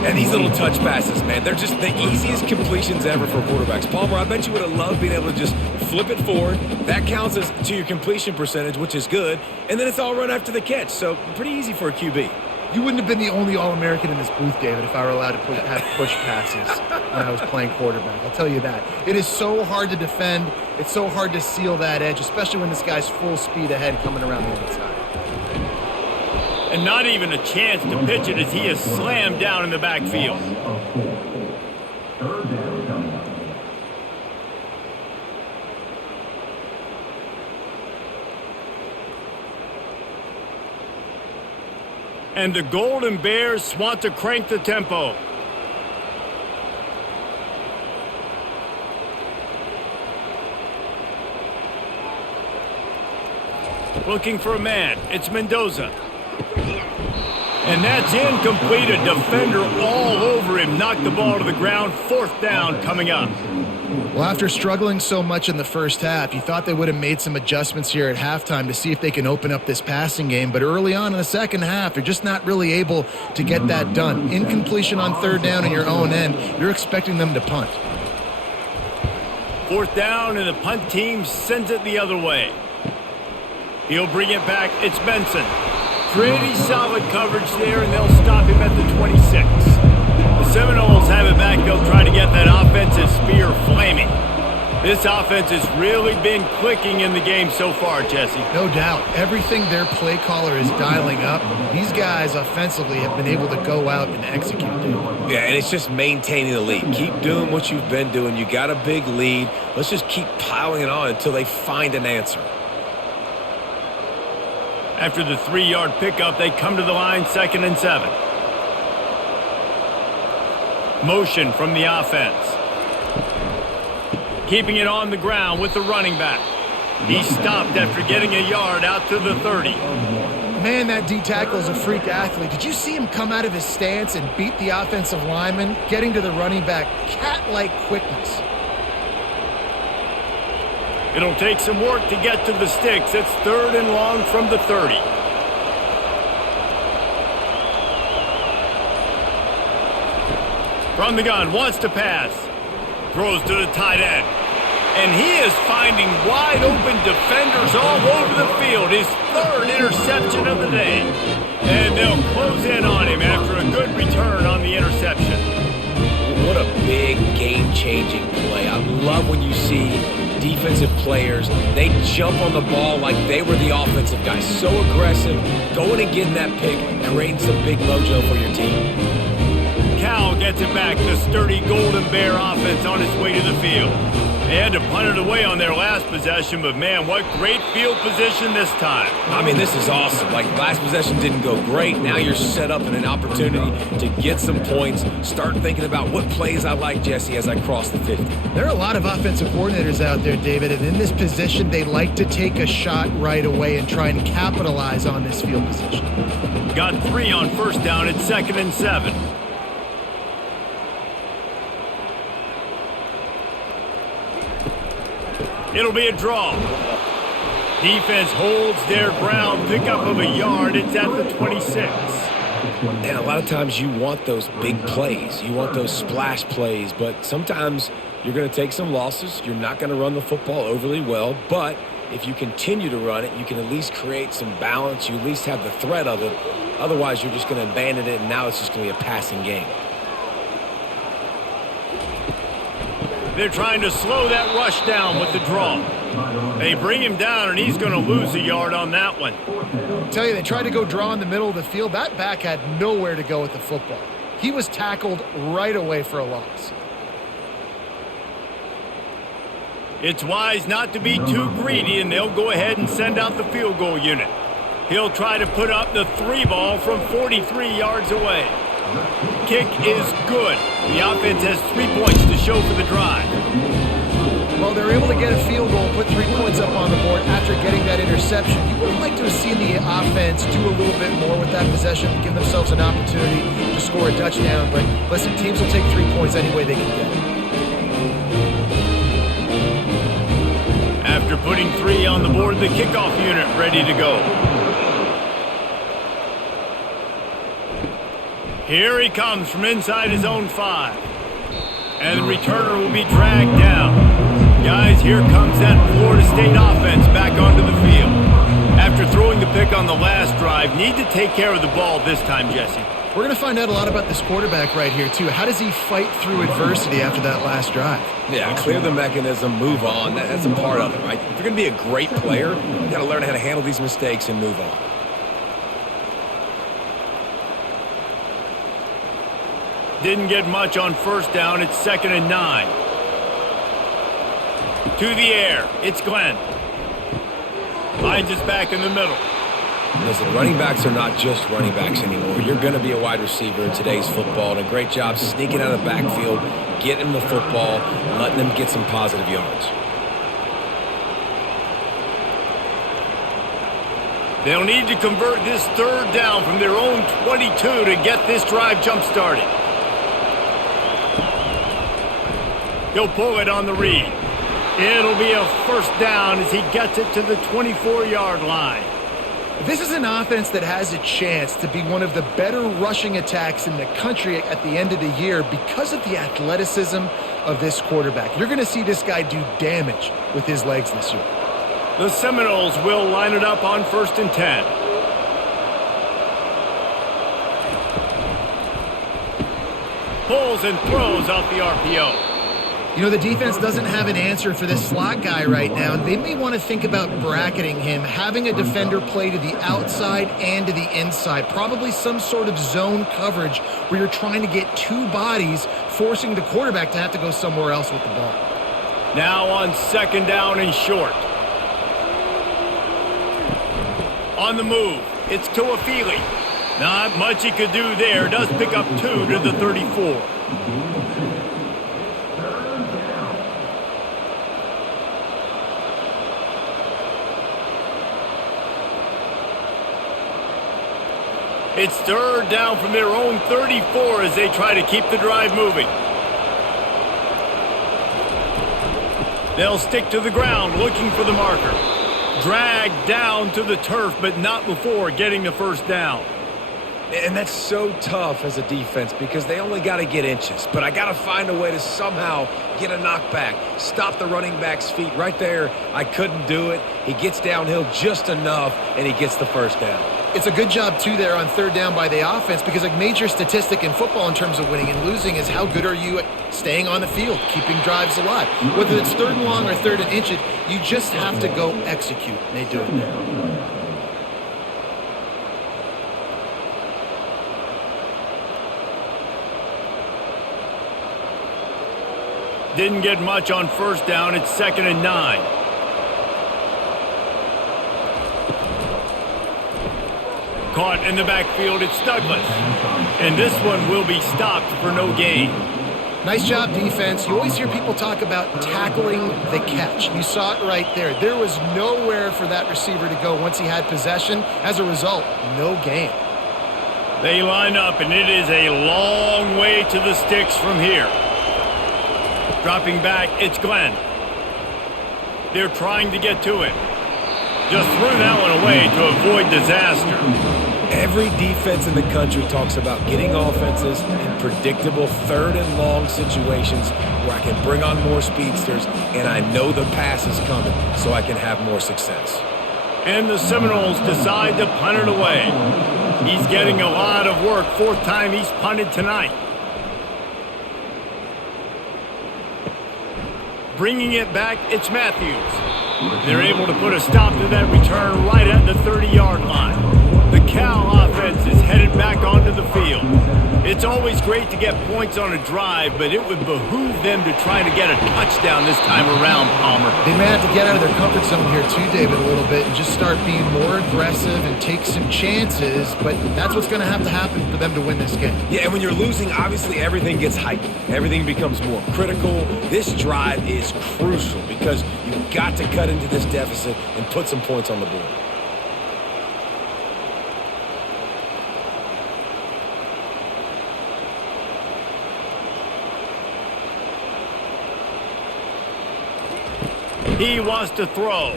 And these little touch passes, man, they're just the easiest completions ever for quarterbacks. Palmer, I bet you would have loved being able to just flip it forward. That counts as to your completion percentage, which is good, and then it's all run after the catch, so pretty easy for a QB. You wouldn't have been the only All-American in this booth, David, if I were allowed to have push passes when I was playing quarterback. I'll tell you that. It is so hard to defend. It's so hard to seal that edge, especially when this guy's full speed ahead coming around the inside. And not even a chance to pitch it as he is slammed down in the backfield. Third down coming up. And the Golden Bears want to crank the tempo. Looking for a man. It's Mendoza. And that's incomplete. A defender all over him. Knocked the ball to the ground. Fourth down coming up. Well, after struggling so much in the first half, you thought they would have made some adjustments here at halftime to see if they can open up this passing game. But early on in the second half, they're just not really able to get that done. Incompletion on third down in your own end, you're expecting them to punt. Fourth down, and the punt team sends it the other way. He'll bring it back. It's Benson. Pretty solid coverage there, and they'll stop him at the 26. The Seminoles have it back. They'll try to get that offensive spear flaming. This offense has really been clicking in the game so far, Jesse. No doubt. Everything their play caller is dialing up, these guys offensively have been able to go out and execute. Yeah, and it's just maintaining the lead. Keep doing what you've been doing. You got a big lead. Let's just keep piling it on until they find an answer. After the 3-yard pickup, they come to the line, 2nd and 7. Motion from the offense. Keeping it on the ground with the running back. He stopped after getting a yard out to the 30. Man, that D tackle is a freak athlete. Did you see him come out of his stance and beat the offensive lineman, getting to the running back? Cat-like quickness. It'll take some work to get to the sticks. It's 3rd and long from the 30. From the gun, wants to pass. Throws to the tight end. And he is finding wide-open defenders all over the field. His 3rd interception of the day. And they'll close in on him after a good return on the interception. What a big game-changing play. I love when you see defensive players, they jump on the ball like they were the offensive guys. So aggressive, going and getting that pick, creating some big mojo for your team. Cal gets it back. The sturdy Golden Bear offense on its way to the field. They had to punt it away on their last possession, but man, what great field position this time. I mean, this is awesome. Like, last possession didn't go great. Now you're set up in an opportunity to get some points. Start thinking about what plays I like, Jesse, as I cross the 50. There are a lot of offensive coordinators out there, David, and in this position, they like to take a shot right away and try and capitalize on this field position. Got 3 on 1st down. It's 2nd and 7. It'll be a draw. Defense holds their ground. Pickup of a yard. It's at the 26. And a lot of times you want those big plays. You want those splash plays. But sometimes you're going to take some losses. You're not going to run the football overly well. But if you continue to run it, you can at least create some balance. You at least have the threat of it. Otherwise, you're just going to abandon it, and now it's just going to be a passing game. They're trying to slow that rush down with the draw. They bring him down, and he's going to lose a yard on that one. I tell you, they tried to go draw in the middle of the field. That back had nowhere to go with the football. He was tackled right away for a loss. It's wise not to be too greedy, and they'll go ahead and send out the field goal unit. He'll try to put up the 3 ball from 43 yards away. Kick is good. The offense has 3 points to show for the drive. Well, they're able to get a field goal, put 3 points up on the board after getting that interception. You would have liked to have seen the offense do a little bit more with that possession, give themselves an opportunity to score a touchdown. But listen, teams will take 3 points any way they can get it. After putting 3 on the board, the kickoff unit ready to go. Here he comes from inside his own 5. And the returner will be dragged down. Guys, here comes that Florida State offense back onto the field. After throwing the pick on the last drive, need to take care of the ball this time, Jesse. We're going to find out a lot about this quarterback right here, too. How does he fight through adversity after that last drive? Yeah, clear the mechanism, move on. That's a part of it, right? If you're going to be a great player, you got to learn how to handle these mistakes and move on. Didn't get much on 1st down. It's 2nd and 9. To the air. It's Glenn. Finds us back in the middle. Listen, running backs are not just running backs anymore. You're going to be a wide receiver in today's football, and a great job sneaking out of the backfield, getting them the football, letting them get some positive yards. They'll need to convert this 3rd down from their own 22 to get this drive jump-started. He'll pull it on the read. It'll be a 1st down as he gets it to the 24-yard line. This is an offense that has a chance to be one of the better rushing attacks in the country at the end of the year because of the athleticism of this quarterback. You're going to see this guy do damage with his legs this year. The Seminoles will line it up on 1st and 10. Pulls and throws out the RPO. You know, the defense doesn't have an answer for this slot guy right now. They may want to think about bracketing him, having a defender play to the outside and to the inside. Probably some sort of zone coverage where you're trying to get 2 bodies, forcing the quarterback to have to go somewhere else with the ball. Now on 2nd down and short. On the move, it's Tuafili. Not much he could do there. Does pick up 2 to the 34. It's third down from their own 34 as they try to keep the drive moving. They'll stick to the ground looking for the marker. Dragged down to the turf, but not before getting the first down. And that's so tough as a defense because they only got to get inches. But I got to find a way to somehow get a knockback, stop the running back's feet. Right there, I couldn't do it. He gets downhill just enough, and he gets the first down. It's a good job, too, there on third down by the offense because a major statistic in football in terms of winning and losing is how good are you at staying on the field, keeping drives alive. Whether it's third and long or third and inches, you just have to go execute. And they do it. Didn't get much on first down. It's 2nd and 9. Caught in the backfield, it's Douglas. And this one will be stopped for no gain. Nice job, defense. You always hear people talk about tackling the catch. You saw it right there. There was nowhere for that receiver to go once he had possession. As a result, no gain. They line up, and it is a long way to the sticks from here. Dropping back, it's Glenn. They're trying to get to it. Just threw that one away to avoid disaster. Every defense in the country talks about getting offenses in predictable third and long situations where I can bring on more speedsters and I know the pass is coming so I can have more success. And the Seminoles decide to punt it away. He's getting a lot of work. 4th time he's punted tonight. Bringing it back, it's Matthews. They're able to put a stop to that return right at the 30-yard line. The Cal offense is headed back onto the field. It's always great to get points on a drive, but it would behoove them to try to get a touchdown this time around, Palmer. They may have to get out of their comfort zone here too, David, a little bit and just start being more aggressive and take some chances, but that's what's going to have to happen for them to win this game. Yeah, and when you're losing, obviously everything gets heightened. Everything becomes more critical. This drive is crucial because you've got to cut into this deficit and put some points on the board. He wants to throw.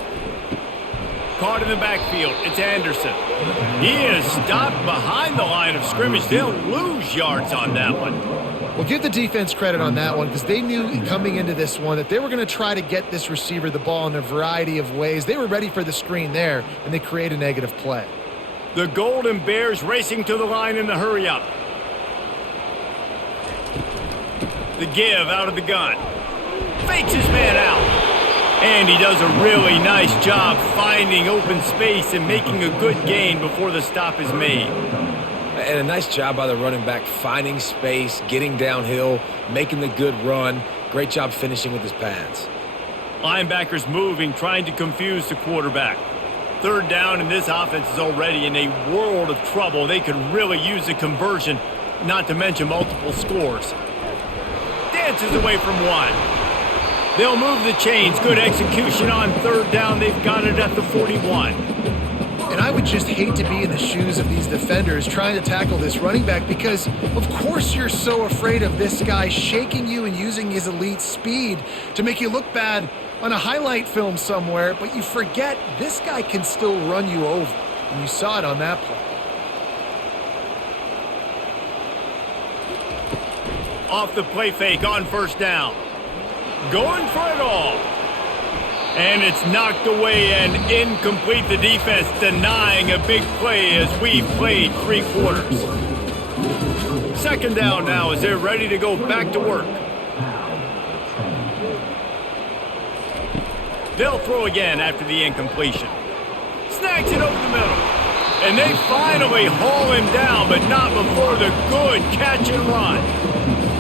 Caught in the backfield. It's Anderson. He is stopped behind the line of scrimmage. They'll lose yards on that one. Well, give the defense credit on that one because they knew coming into this one that they were going to try to get this receiver the ball in a variety of ways. They were ready for the screen there, and they create a negative play. The Golden Bears racing to the line in the hurry-up. The give out of the gun. Fakes his man out. And he does a really nice job finding open space and making a good gain before the stop is made. And a nice job by the running back finding space, getting downhill, making the good run. Great job finishing with his pads. Linebackers moving, trying to confuse the quarterback. 3rd down, and this offense is already in a world of trouble. They could really use a conversion, not to mention multiple scores. Dances away from one. They'll move the chains. Good execution on 3rd down. They've got it at the 41. And I would just hate to be in the shoes of these defenders trying to tackle this running back because, of course, you're so afraid of this guy shaking you and using his elite speed to make you look bad on a highlight film somewhere, but you forget this guy can still run you over. And you saw it on that play. Off the play fake on 1st down. Going for it all. And it's knocked away and incomplete. The defense denying a big play as we've played 3 quarters. 2nd down now as they're ready to go back to work. They'll throw again after the incompletion. Snags it over the middle. And they finally haul him down, but not before the good catch and run.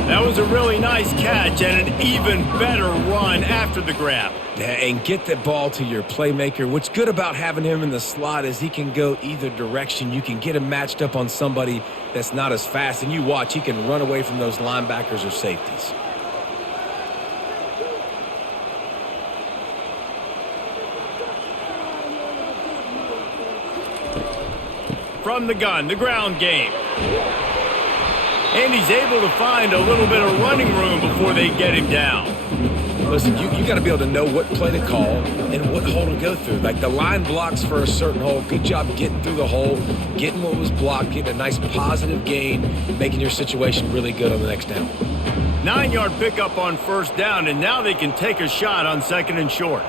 That was a really nice catch and an even better run after the grab. Yeah, and get the ball to your playmaker. What's good about having him in the slot is he can go either direction. You can get him matched up on somebody that's not as fast, and you watch, he can run away from those linebackers or safeties. from the gun, the ground game. And he's able to find a little bit of running room before they get him down. Listen, you got to be able to know what play to call and what hole to go through. Like the line blocks for a certain hole. Good job getting through the hole, getting what was blocked, getting a nice positive gain, making your situation really good on the next down. 9-yard pickup on first down, and now they can take a shot on second and short.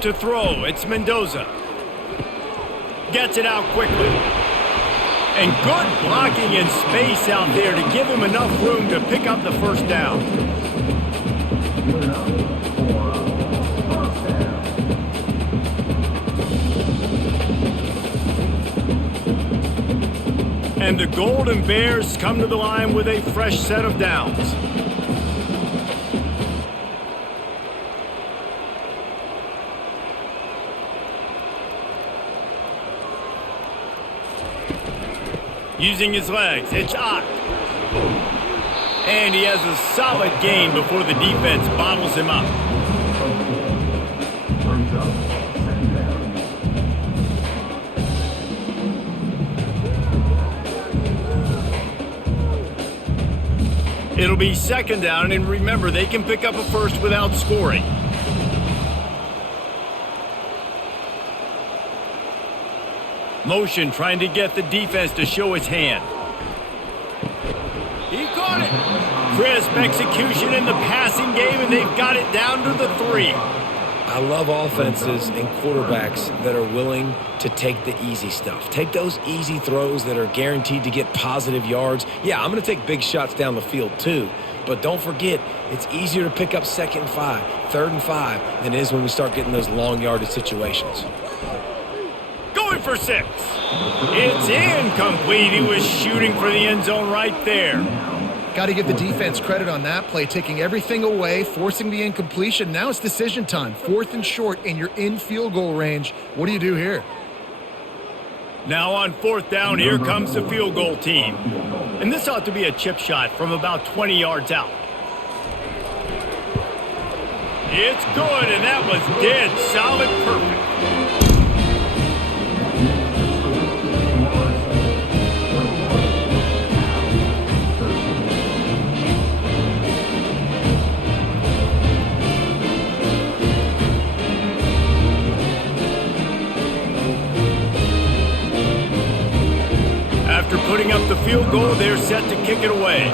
To throw, it's Mendoza. Gets it out quickly. And good blocking in space out there to give him enough room to pick up the first down. And the Golden Bears come to the line with a fresh set of downs. Using his legs, it's Ott. And he has a solid gain before the defense bottles him up. It'll be second down, and remember, they can pick up a first without scoring. Motion trying to get the defense to show his hand. He caught it. Crisp execution in the passing game, and they've got it down to the 3. I love offenses and quarterbacks that are willing to take the easy stuff. Take those easy throws that are guaranteed to get positive yards. Yeah, I'm going to take big shots down the field too. But don't forget, it's easier to pick up 2nd and 5, 3rd and 5 than it is when we start getting those long yardage situations. Going for 6. It's incomplete. He was shooting for the end zone right there. Got to give the defense credit on that play, taking everything away, forcing the incompletion. Now it's decision time. 4th and short, and you're in field goal range. What do you do here? Now on 4th down, here comes the field goal team. And this ought to be a chip shot from about 20 yards out. It's good, and that was dead solid perfect. After putting up the field goal, they're set to kick it away.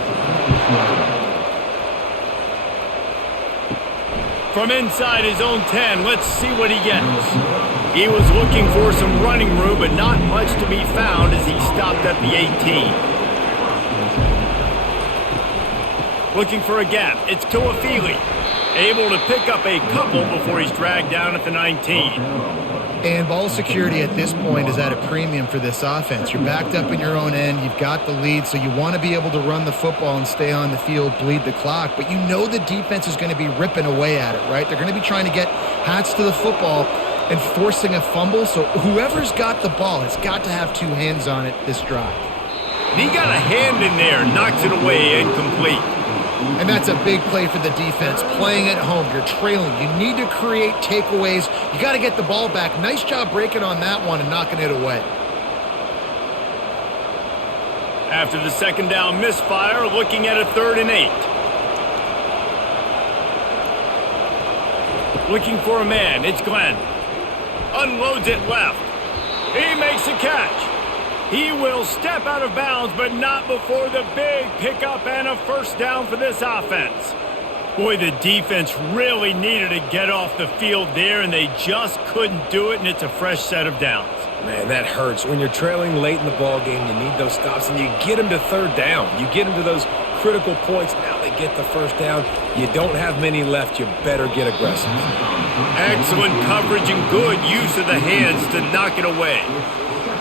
From inside his own 10, let's see what he gets. He was looking for some running room, but not much to be found as he stopped at the 18. Looking for a gap, it's Tuafili. Able to pick up a couple before he's dragged down at the 19. And ball security at this point is at a premium for this offense. You're backed up in your own end. You've got the lead, so you want to be able to run the football and stay on the field, bleed the clock. But you know the defense is going to be ripping away at it, right? They're going to be trying to get hats to the football and forcing a fumble. So whoever's got the ball has got to have 2 hands on it this drive. And he got a hand in there, knocks it away, incomplete. And that's a big play for the defense. Playing at home, you're trailing. You need to create takeaways. You got to get the ball back. Nice job breaking on that one and knocking it away. After the 2nd down misfire, looking at a 3rd and 8. Looking for a man, it's Glenn. Unloads it left. He makes a catch. He will step out of bounds, but not before the big pickup and a first down for this offense. Boy, the defense really needed to get off the field there, and they just couldn't do it, and it's a fresh set of downs. Man, that hurts. When you're trailing late in the ball game, you need those stops, and you get them to 3rd down. You get them to those critical points. Now they get the first down. You don't have many left. You better get aggressive. Excellent coverage and good use of the hands to knock it away.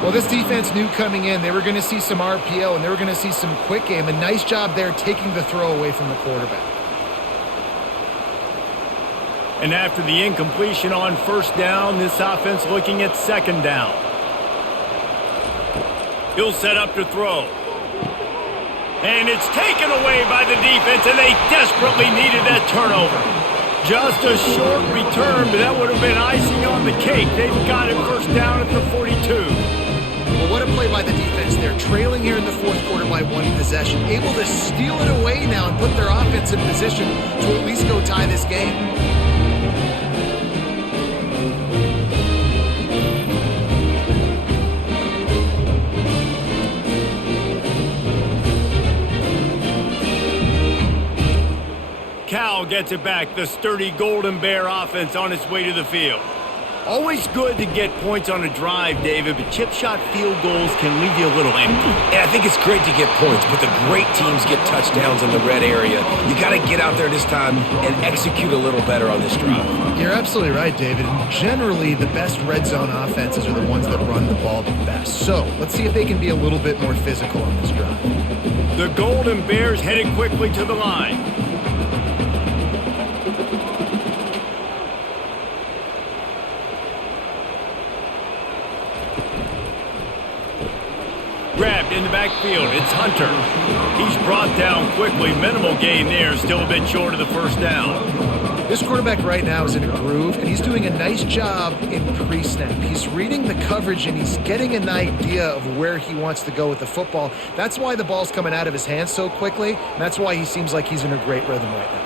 Well, this defense knew coming in they were going to see some RPO and they were going to see some quick game. A nice job there taking the throw away from the quarterback. And after the incompletion on first down, this offense looking at 2nd down. He'll set up to throw. And it's taken away by the defense, and they desperately needed that turnover. Just a short return, but that would have been icing on the cake. They've got it first down at the 42. What a play by the defense there. Trailing here in the fourth quarter by one possession. Able to steal it away now and put their offense in position to at least go tie this game. Cal gets it back. The sturdy Golden Bear offense on its way to the field. Always good to get points on a drive, David, but chip shot field goals can leave you a little empty. And I think it's great to get points, but the great teams get touchdowns in the red area. You got to get out there this time and execute a little better on this drive. You're absolutely right, David. And generally, the best red zone offenses are the ones that run the ball the best. So let's see if they can be a little bit more physical on this drive. The Golden Bears headed quickly to the line. Grabbed in the backfield, it's Hunter. He's brought down quickly. Minimal gain there, still a bit short of the first down. This quarterback right now is in a groove, and he's doing a nice job in pre-snap. He's reading the coverage, and he's getting an idea of where he wants to go with the football. That's why the ball's coming out of his hands so quickly, and that's why he seems like he's in a great rhythm right now.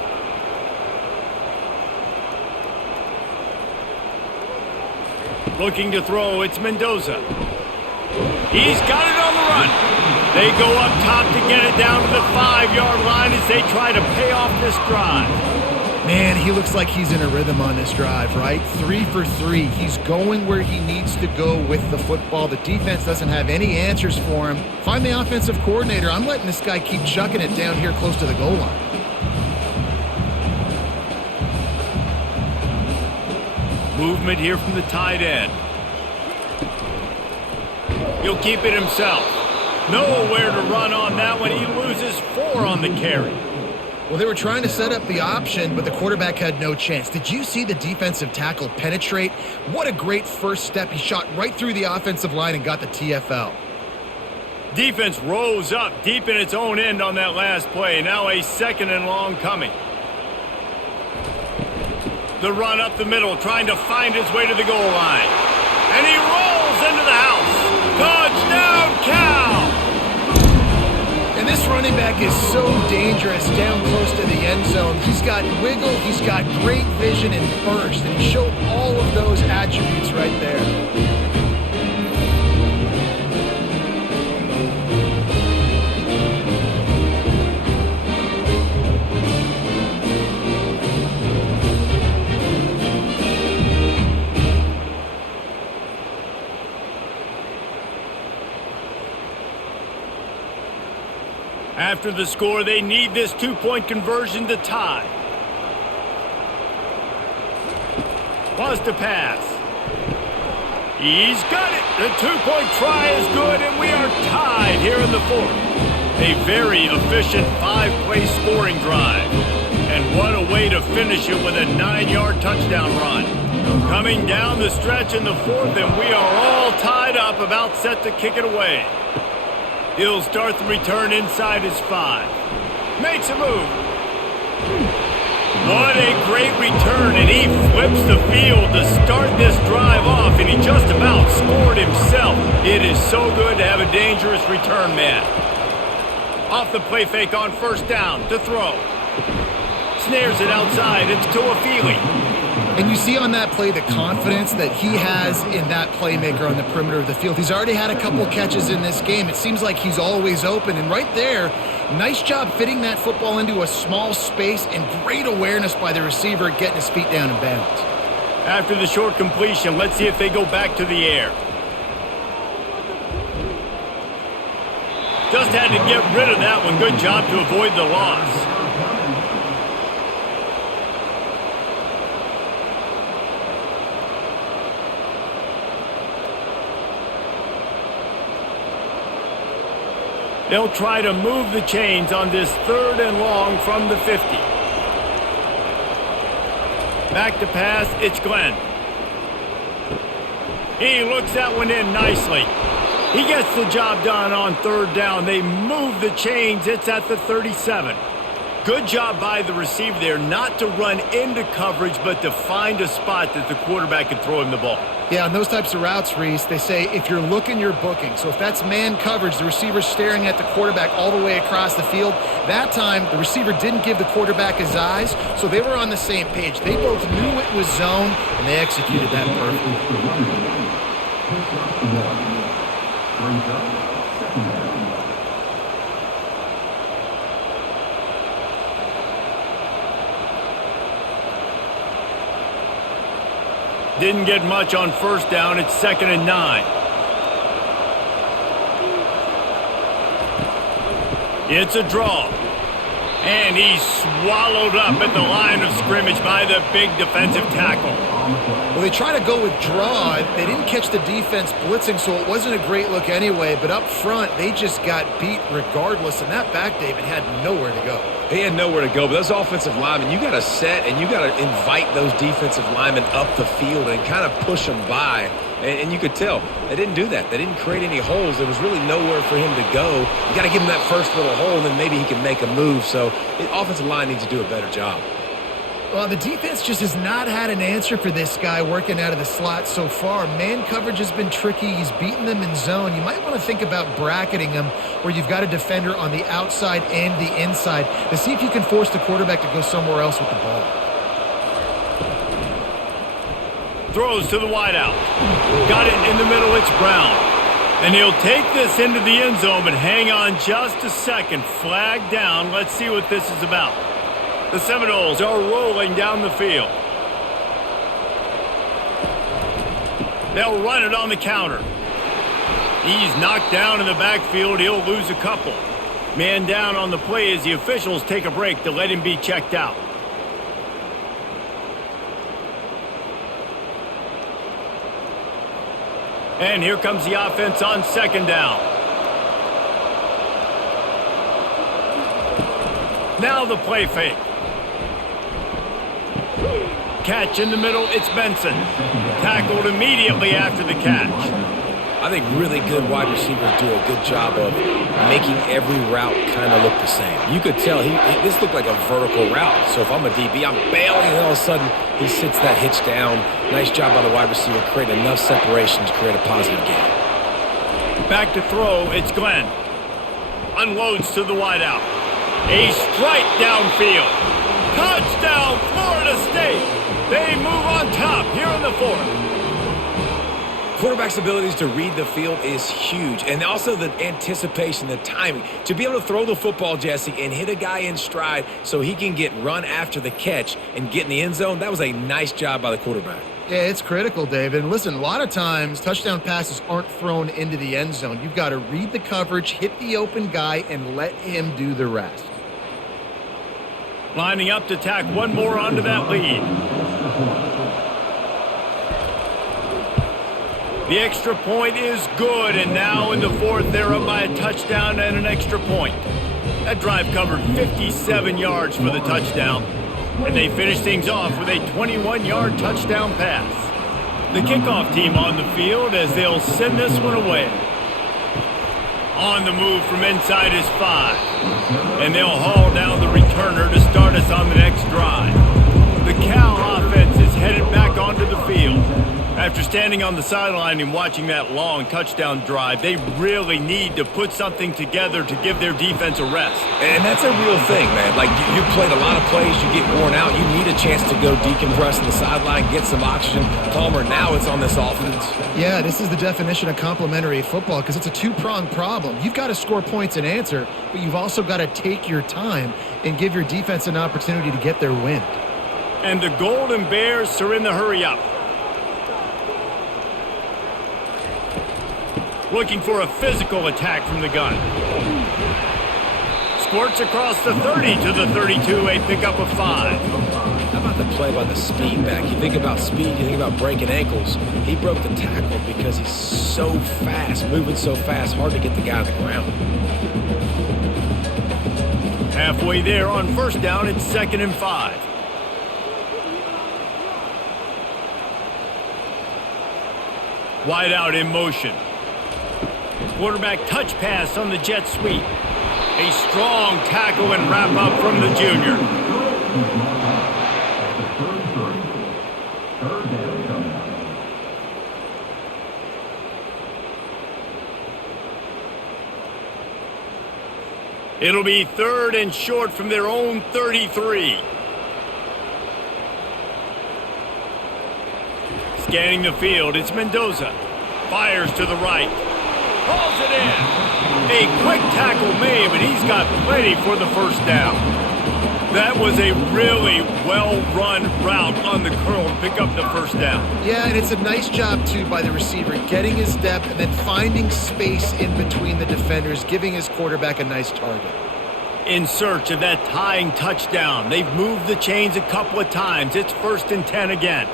Looking to throw, it's Mendoza. He's got it on the run. They go up top to get it down to the 5-yard line as they try to pay off this drive. Man, he looks like he's in a rhythm on this drive, right? 3 for 3. He's going where he needs to go with the football. The defense doesn't have any answers for him. Find the offensive coordinator. I'm letting this guy keep chucking it down here close to the goal line. Movement here from the tight end. He'll keep it himself. Nowhere to run on that one. He loses 4 on the carry. Well, they were trying to set up the option, but the quarterback had no chance. Did you see the defensive tackle penetrate? What a great first step. He shot right through the offensive line and got the TFL. Defense rose up deep in its own end on that last play. Now a 2nd and long coming. The run up the middle, trying to find his way to the goal line. And he rolls into the house. Touchdown, Cal! And this running back is so dangerous down close to the end zone. He's got wiggle, he's got great vision and burst, and he showed all of those attributes right there. After the score, they need this 2-point conversion to tie. Wants to pass. He's got it. The 2-point try is good, and we are tied here in the 4th. A very efficient 5-play scoring drive. And what a way to finish it with a 9-yard touchdown run. Coming down the stretch in the 4th, and we are all tied up, about set to kick it away. He'll start the return inside his 5. Makes a move. What a great return, and he flips the field to start this drive off, and he just about scored himself. It is so good to have a dangerous return man. Off the play fake on first down to throw. Snares it outside. It's Tuafili. And you see on that play the confidence that he has in that playmaker on the perimeter of the field. He's already had a couple catches in this game. It seems like he's always open. And right there, nice job fitting that football into a small space, and great awareness by the receiver getting his feet down in bounds. After the short completion, let's see if they go back to the air. Just had to get rid of that one. Good job to avoid the loss. They'll try to move the chains on this 3rd and long from the 50. Back to pass, it's Glenn. He looks that one in nicely. He gets the job done on 3rd down. They move the chains. It's at the 37. Good job by the receiver there not to run into coverage, but to find a spot that the quarterback can throw him the ball. Yeah, on those types of routes, Reese, they say if you're looking, you're booking. So if that's man coverage, the receiver's staring at the quarterback all the way across the field. That time, the receiver didn't give the quarterback his eyes, so they were on the same page. They both knew it was zone, and they executed that perfectly. Didn't get much on first down. It's 2nd and 9. It's a draw. And he's swallowed up at the line of scrimmage by the big defensive tackle. Well, they try to go with draw. They didn't catch the defense blitzing, so it wasn't a great look anyway. But up front, they just got beat regardless. And that back, David, had nowhere to go. He had nowhere to go, but those offensive linemen, you got to set and you got to invite those defensive linemen up the field and kind of push them by. And you could tell they didn't do that. They didn't create any holes. There was really nowhere for him to go. You got to give him that first little hole, and then maybe he can make a move. So the offensive line needs to do a better job. Well, the defense just has not had an answer for this guy working out of the slot so far. Man coverage has been tricky. He's beaten them in zone. You might want to think about bracketing him where you've got a defender on the outside and the inside to see if you can force the quarterback to go somewhere else with the ball. Throws to the wideout. Got it in the middle. It's Brown. And he'll take this into the end zone, but hang on just a second. Flag down. Let's see what this is about. The Seminoles are rolling down the field. They'll run it on the counter. He's knocked down in the backfield. He'll lose a couple. Man down on the play as the officials take a break to let him be checked out. And here comes the offense on 2nd down. Now the play fake. Catch in the middle, it's Benson. Tackled immediately after the catch. I think really good wide receivers do a good job of making every route kind of look the same. You could tell this looked like a vertical route. So if I'm a DB, I'm bailing, and all of a sudden he sits that hitch down. Nice job by the wide receiver, create enough separation to create a positive gain. Back to throw, it's Glenn. Unloads to the wideout. A strike downfield. Touchdown, Florida State. They move on top here in the 4th. Quarterback's abilities to read the field is huge, and also the anticipation, the timing. To be able to throw the football, Jesse, and hit a guy in stride so he can get run after the catch and get in the end zone, that was a nice job by the quarterback. Yeah, it's critical, David. And listen, a lot of times touchdown passes aren't thrown into the end zone. You've got to read the coverage, hit the open guy, and let him do the rest. Lining up to tack one more onto that lead. The extra point is good, and now in the 4th, they're up by a touchdown and an extra point. That drive covered 57 yards for the touchdown, and they finish things off with a 21-yard touchdown pass. The kickoff team on the field as they'll send this one away. On the move from inside is 5, and they'll haul down the returner to start us on the next drive. The Cal offense is headed back onto the field. After standing on the sideline and watching that long touchdown drive, they really need to put something together to give their defense a rest. And that's a real thing, man. Like, you played a lot of plays, you get worn out, you need a chance to go decompress on the sideline, get some oxygen. Palmer, now it's on this offense. Yeah, this is the definition of complementary football because it's a two-pronged problem. You've got to score points and answer, but you've also got to take your time and give your defense an opportunity to get their wind. And the Golden Bears are in the hurry-up. Looking for a physical attack from the gun. Squirts across the 30 to the 32, a pickup of 5. How about the play by the speed back? You think about speed, you think about breaking ankles. He broke the tackle because he's so fast, moving so fast, hard to get the guy on the ground. Halfway there on first down, it's 2nd and 5. Wide out in motion. Quarterback touch pass on the jet sweep. A strong tackle and wrap up from the junior. Third down coming up. It'll be 3rd and short from their own 33. Scanning the field, it's Mendoza. Fires to the right. Pulls it in. A quick tackle made, but he's got plenty for the first down. That was a really well-run route on the curl to pick up the first down. Yeah, and it's a nice job, too, by the receiver, getting his depth and then finding space in between the defenders, giving his quarterback a nice target. In search of that tying touchdown. They've moved the chains a couple of times. It's 1st and 10 again.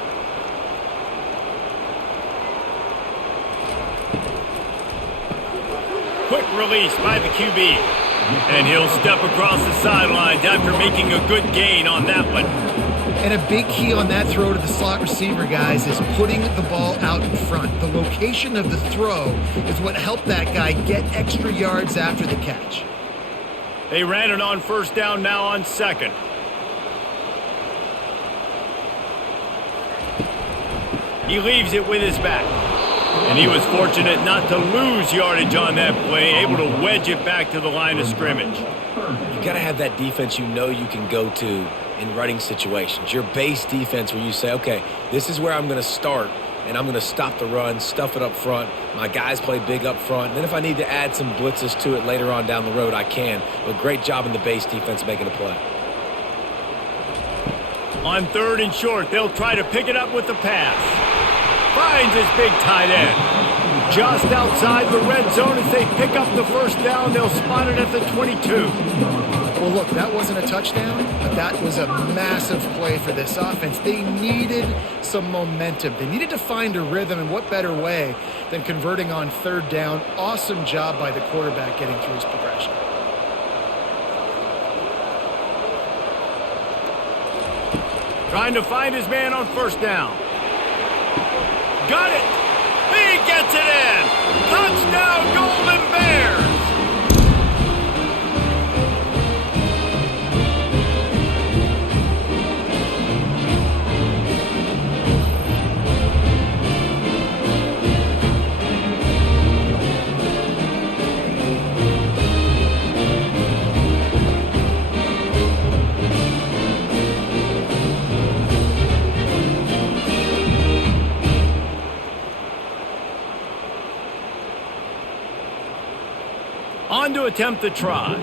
Quick release by the QB. And he'll step across the sidelines after making a good gain on that one. And a big key on that throw to the slot receiver, guys, is putting the ball out in front. The location of the throw is what helped that guy get extra yards after the catch. They ran it on first down, now on 2nd. He leaves it with his back. And he was fortunate not to lose yardage on that play, able to wedge it back to the line of scrimmage. You got to have that defense you know you can go to in running situations. Your base defense where you say, okay, this is where I'm going to start, and I'm going to stop the run, stuff it up front. My guys play big up front. And then if I need to add some blitzes to it later on down the road, I can. But great job in the base defense making a play. On 3rd and short, they'll try to pick it up with the pass. Finds his big tight end. Just outside the red zone as they pick up the first down. They'll spot it at the 22. Well, look, that wasn't a touchdown, but that was a massive play for this offense. They needed some momentum. They needed to find a rhythm, and what better way than converting on 3rd down. Awesome job by the quarterback getting through his progression. Trying to find his man on first down. Got it! He gets it in! Touchdown, Golden Bears! On to attempt the try.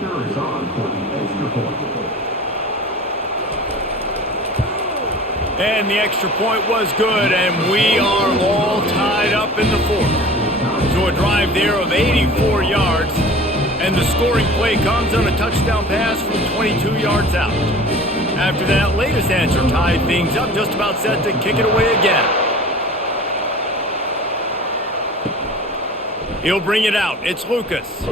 And the extra point was good, and we are all tied up in the 4th. So a drive there of 84 yards, and the scoring play comes on a touchdown pass from 22 yards out. After that latest answer tied things up, just about set to kick it away again. He'll bring it out. It's Lucas.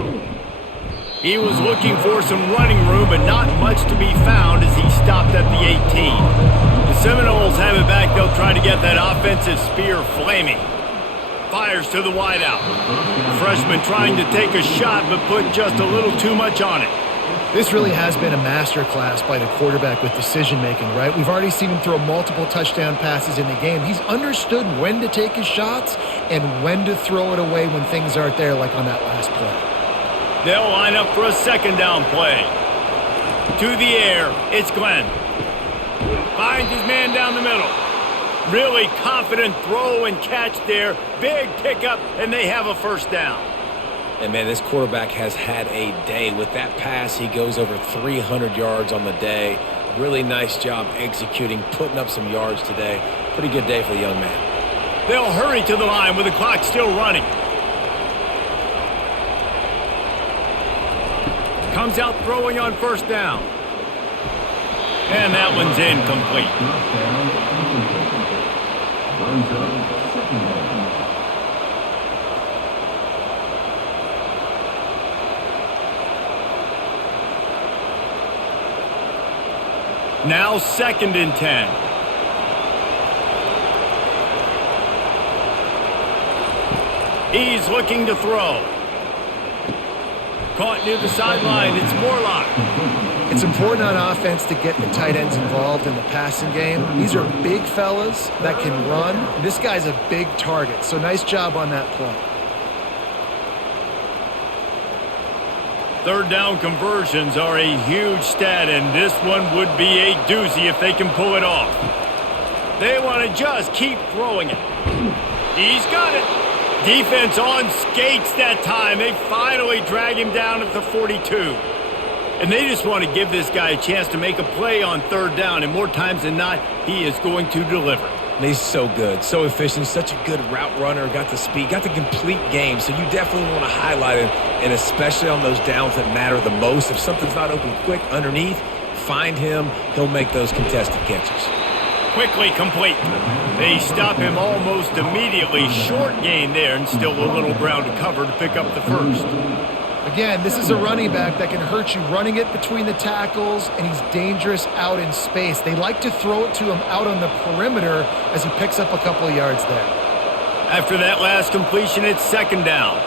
He was looking for some running room, but not much to be found as he stopped at the 18. The Seminoles have it back. They'll try to get that offensive spear flaming. Fires to the wideout. The freshman trying to take a shot, but put just a little too much on it. This really has been a masterclass by the quarterback with decision-making, right? We've already seen him throw multiple touchdown passes in the game. He's understood when to take his shots and when to throw it away when things aren't there, like on that last play. They'll line up for a 2nd down play. To the air, it's Glenn. Finds his man down the middle. Really confident throw and catch there. Big pickup, and they have a first down. And, man, this quarterback has had a day. With that pass, he goes over 300 yards on the day. Really nice job executing, putting up some yards today. Pretty good day for the young man. They'll hurry to the line with the clock still running. Comes out throwing on first down. And that one's incomplete. Now 2nd and 10. He's looking to throw. caught near the sideline. It's Morlock. It's important on offense to get the tight ends involved in the passing game. These are big fellas that can run. This guy's a big target, so nice job on that play. Third down conversions are a huge stat, and this one would be a doozy if they can pull it off. They want to just keep throwing it. He's got it. Defense on skates that time. They finally drag him down at the 42. And they just want to give this guy a chance to make a play on third down, and more times than not, he is going to deliver. He's so good, so efficient, such a good route runner, got the speed, got the complete game, so you definitely want to highlight him, and especially on those downs that matter the most. If something's not open quick underneath, find him, he'll make those contested catches. Quickly complete. They stop him almost immediately. Short gain there, and still a little ground to cover to pick up the first. Again, this is a running back that can hurt you running it between the tackles, and he's dangerous out in space. They like to throw it to him out on the perimeter as he picks up a couple of yards there. After that last completion, it's second down.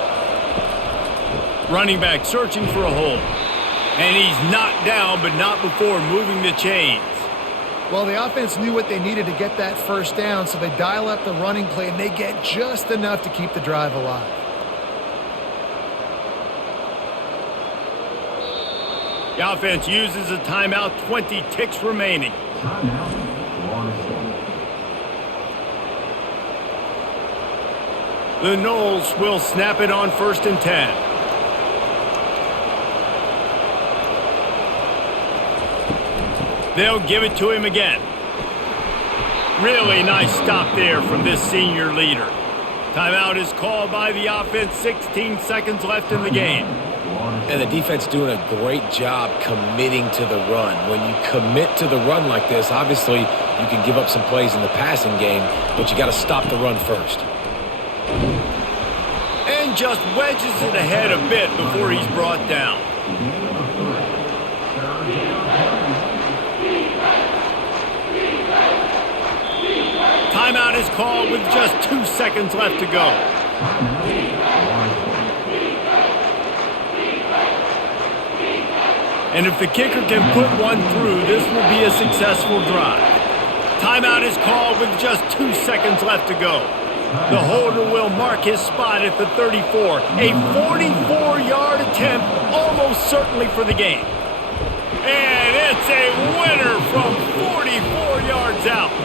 Running back searching for a hole. And he's knocked down, but not before moving the chains. Well, the offense knew what they needed to get that first down, so they dial up the running play, and they get just enough to keep the drive alive. The offense uses a timeout, 20 ticks remaining. The Noles will snap it on 1st and 10. They'll give it to him again. Really nice stop there from this senior leader. Timeout is called by the offense, 16 seconds left in the game. And the defense doing a great job committing to the run. When you commit to the run like this, obviously you can give up some plays in the passing game, but you got to stop the run first. And just wedges it ahead a bit before he's brought down. Timeout is called with just 2 seconds left to go. And if the kicker can put one through, this will be a successful drive. Timeout is called with just 2 seconds left to go. The holder will mark his spot at the 34. A 44-yard attempt, almost certainly for the game. And it's a winner from 44 yards out.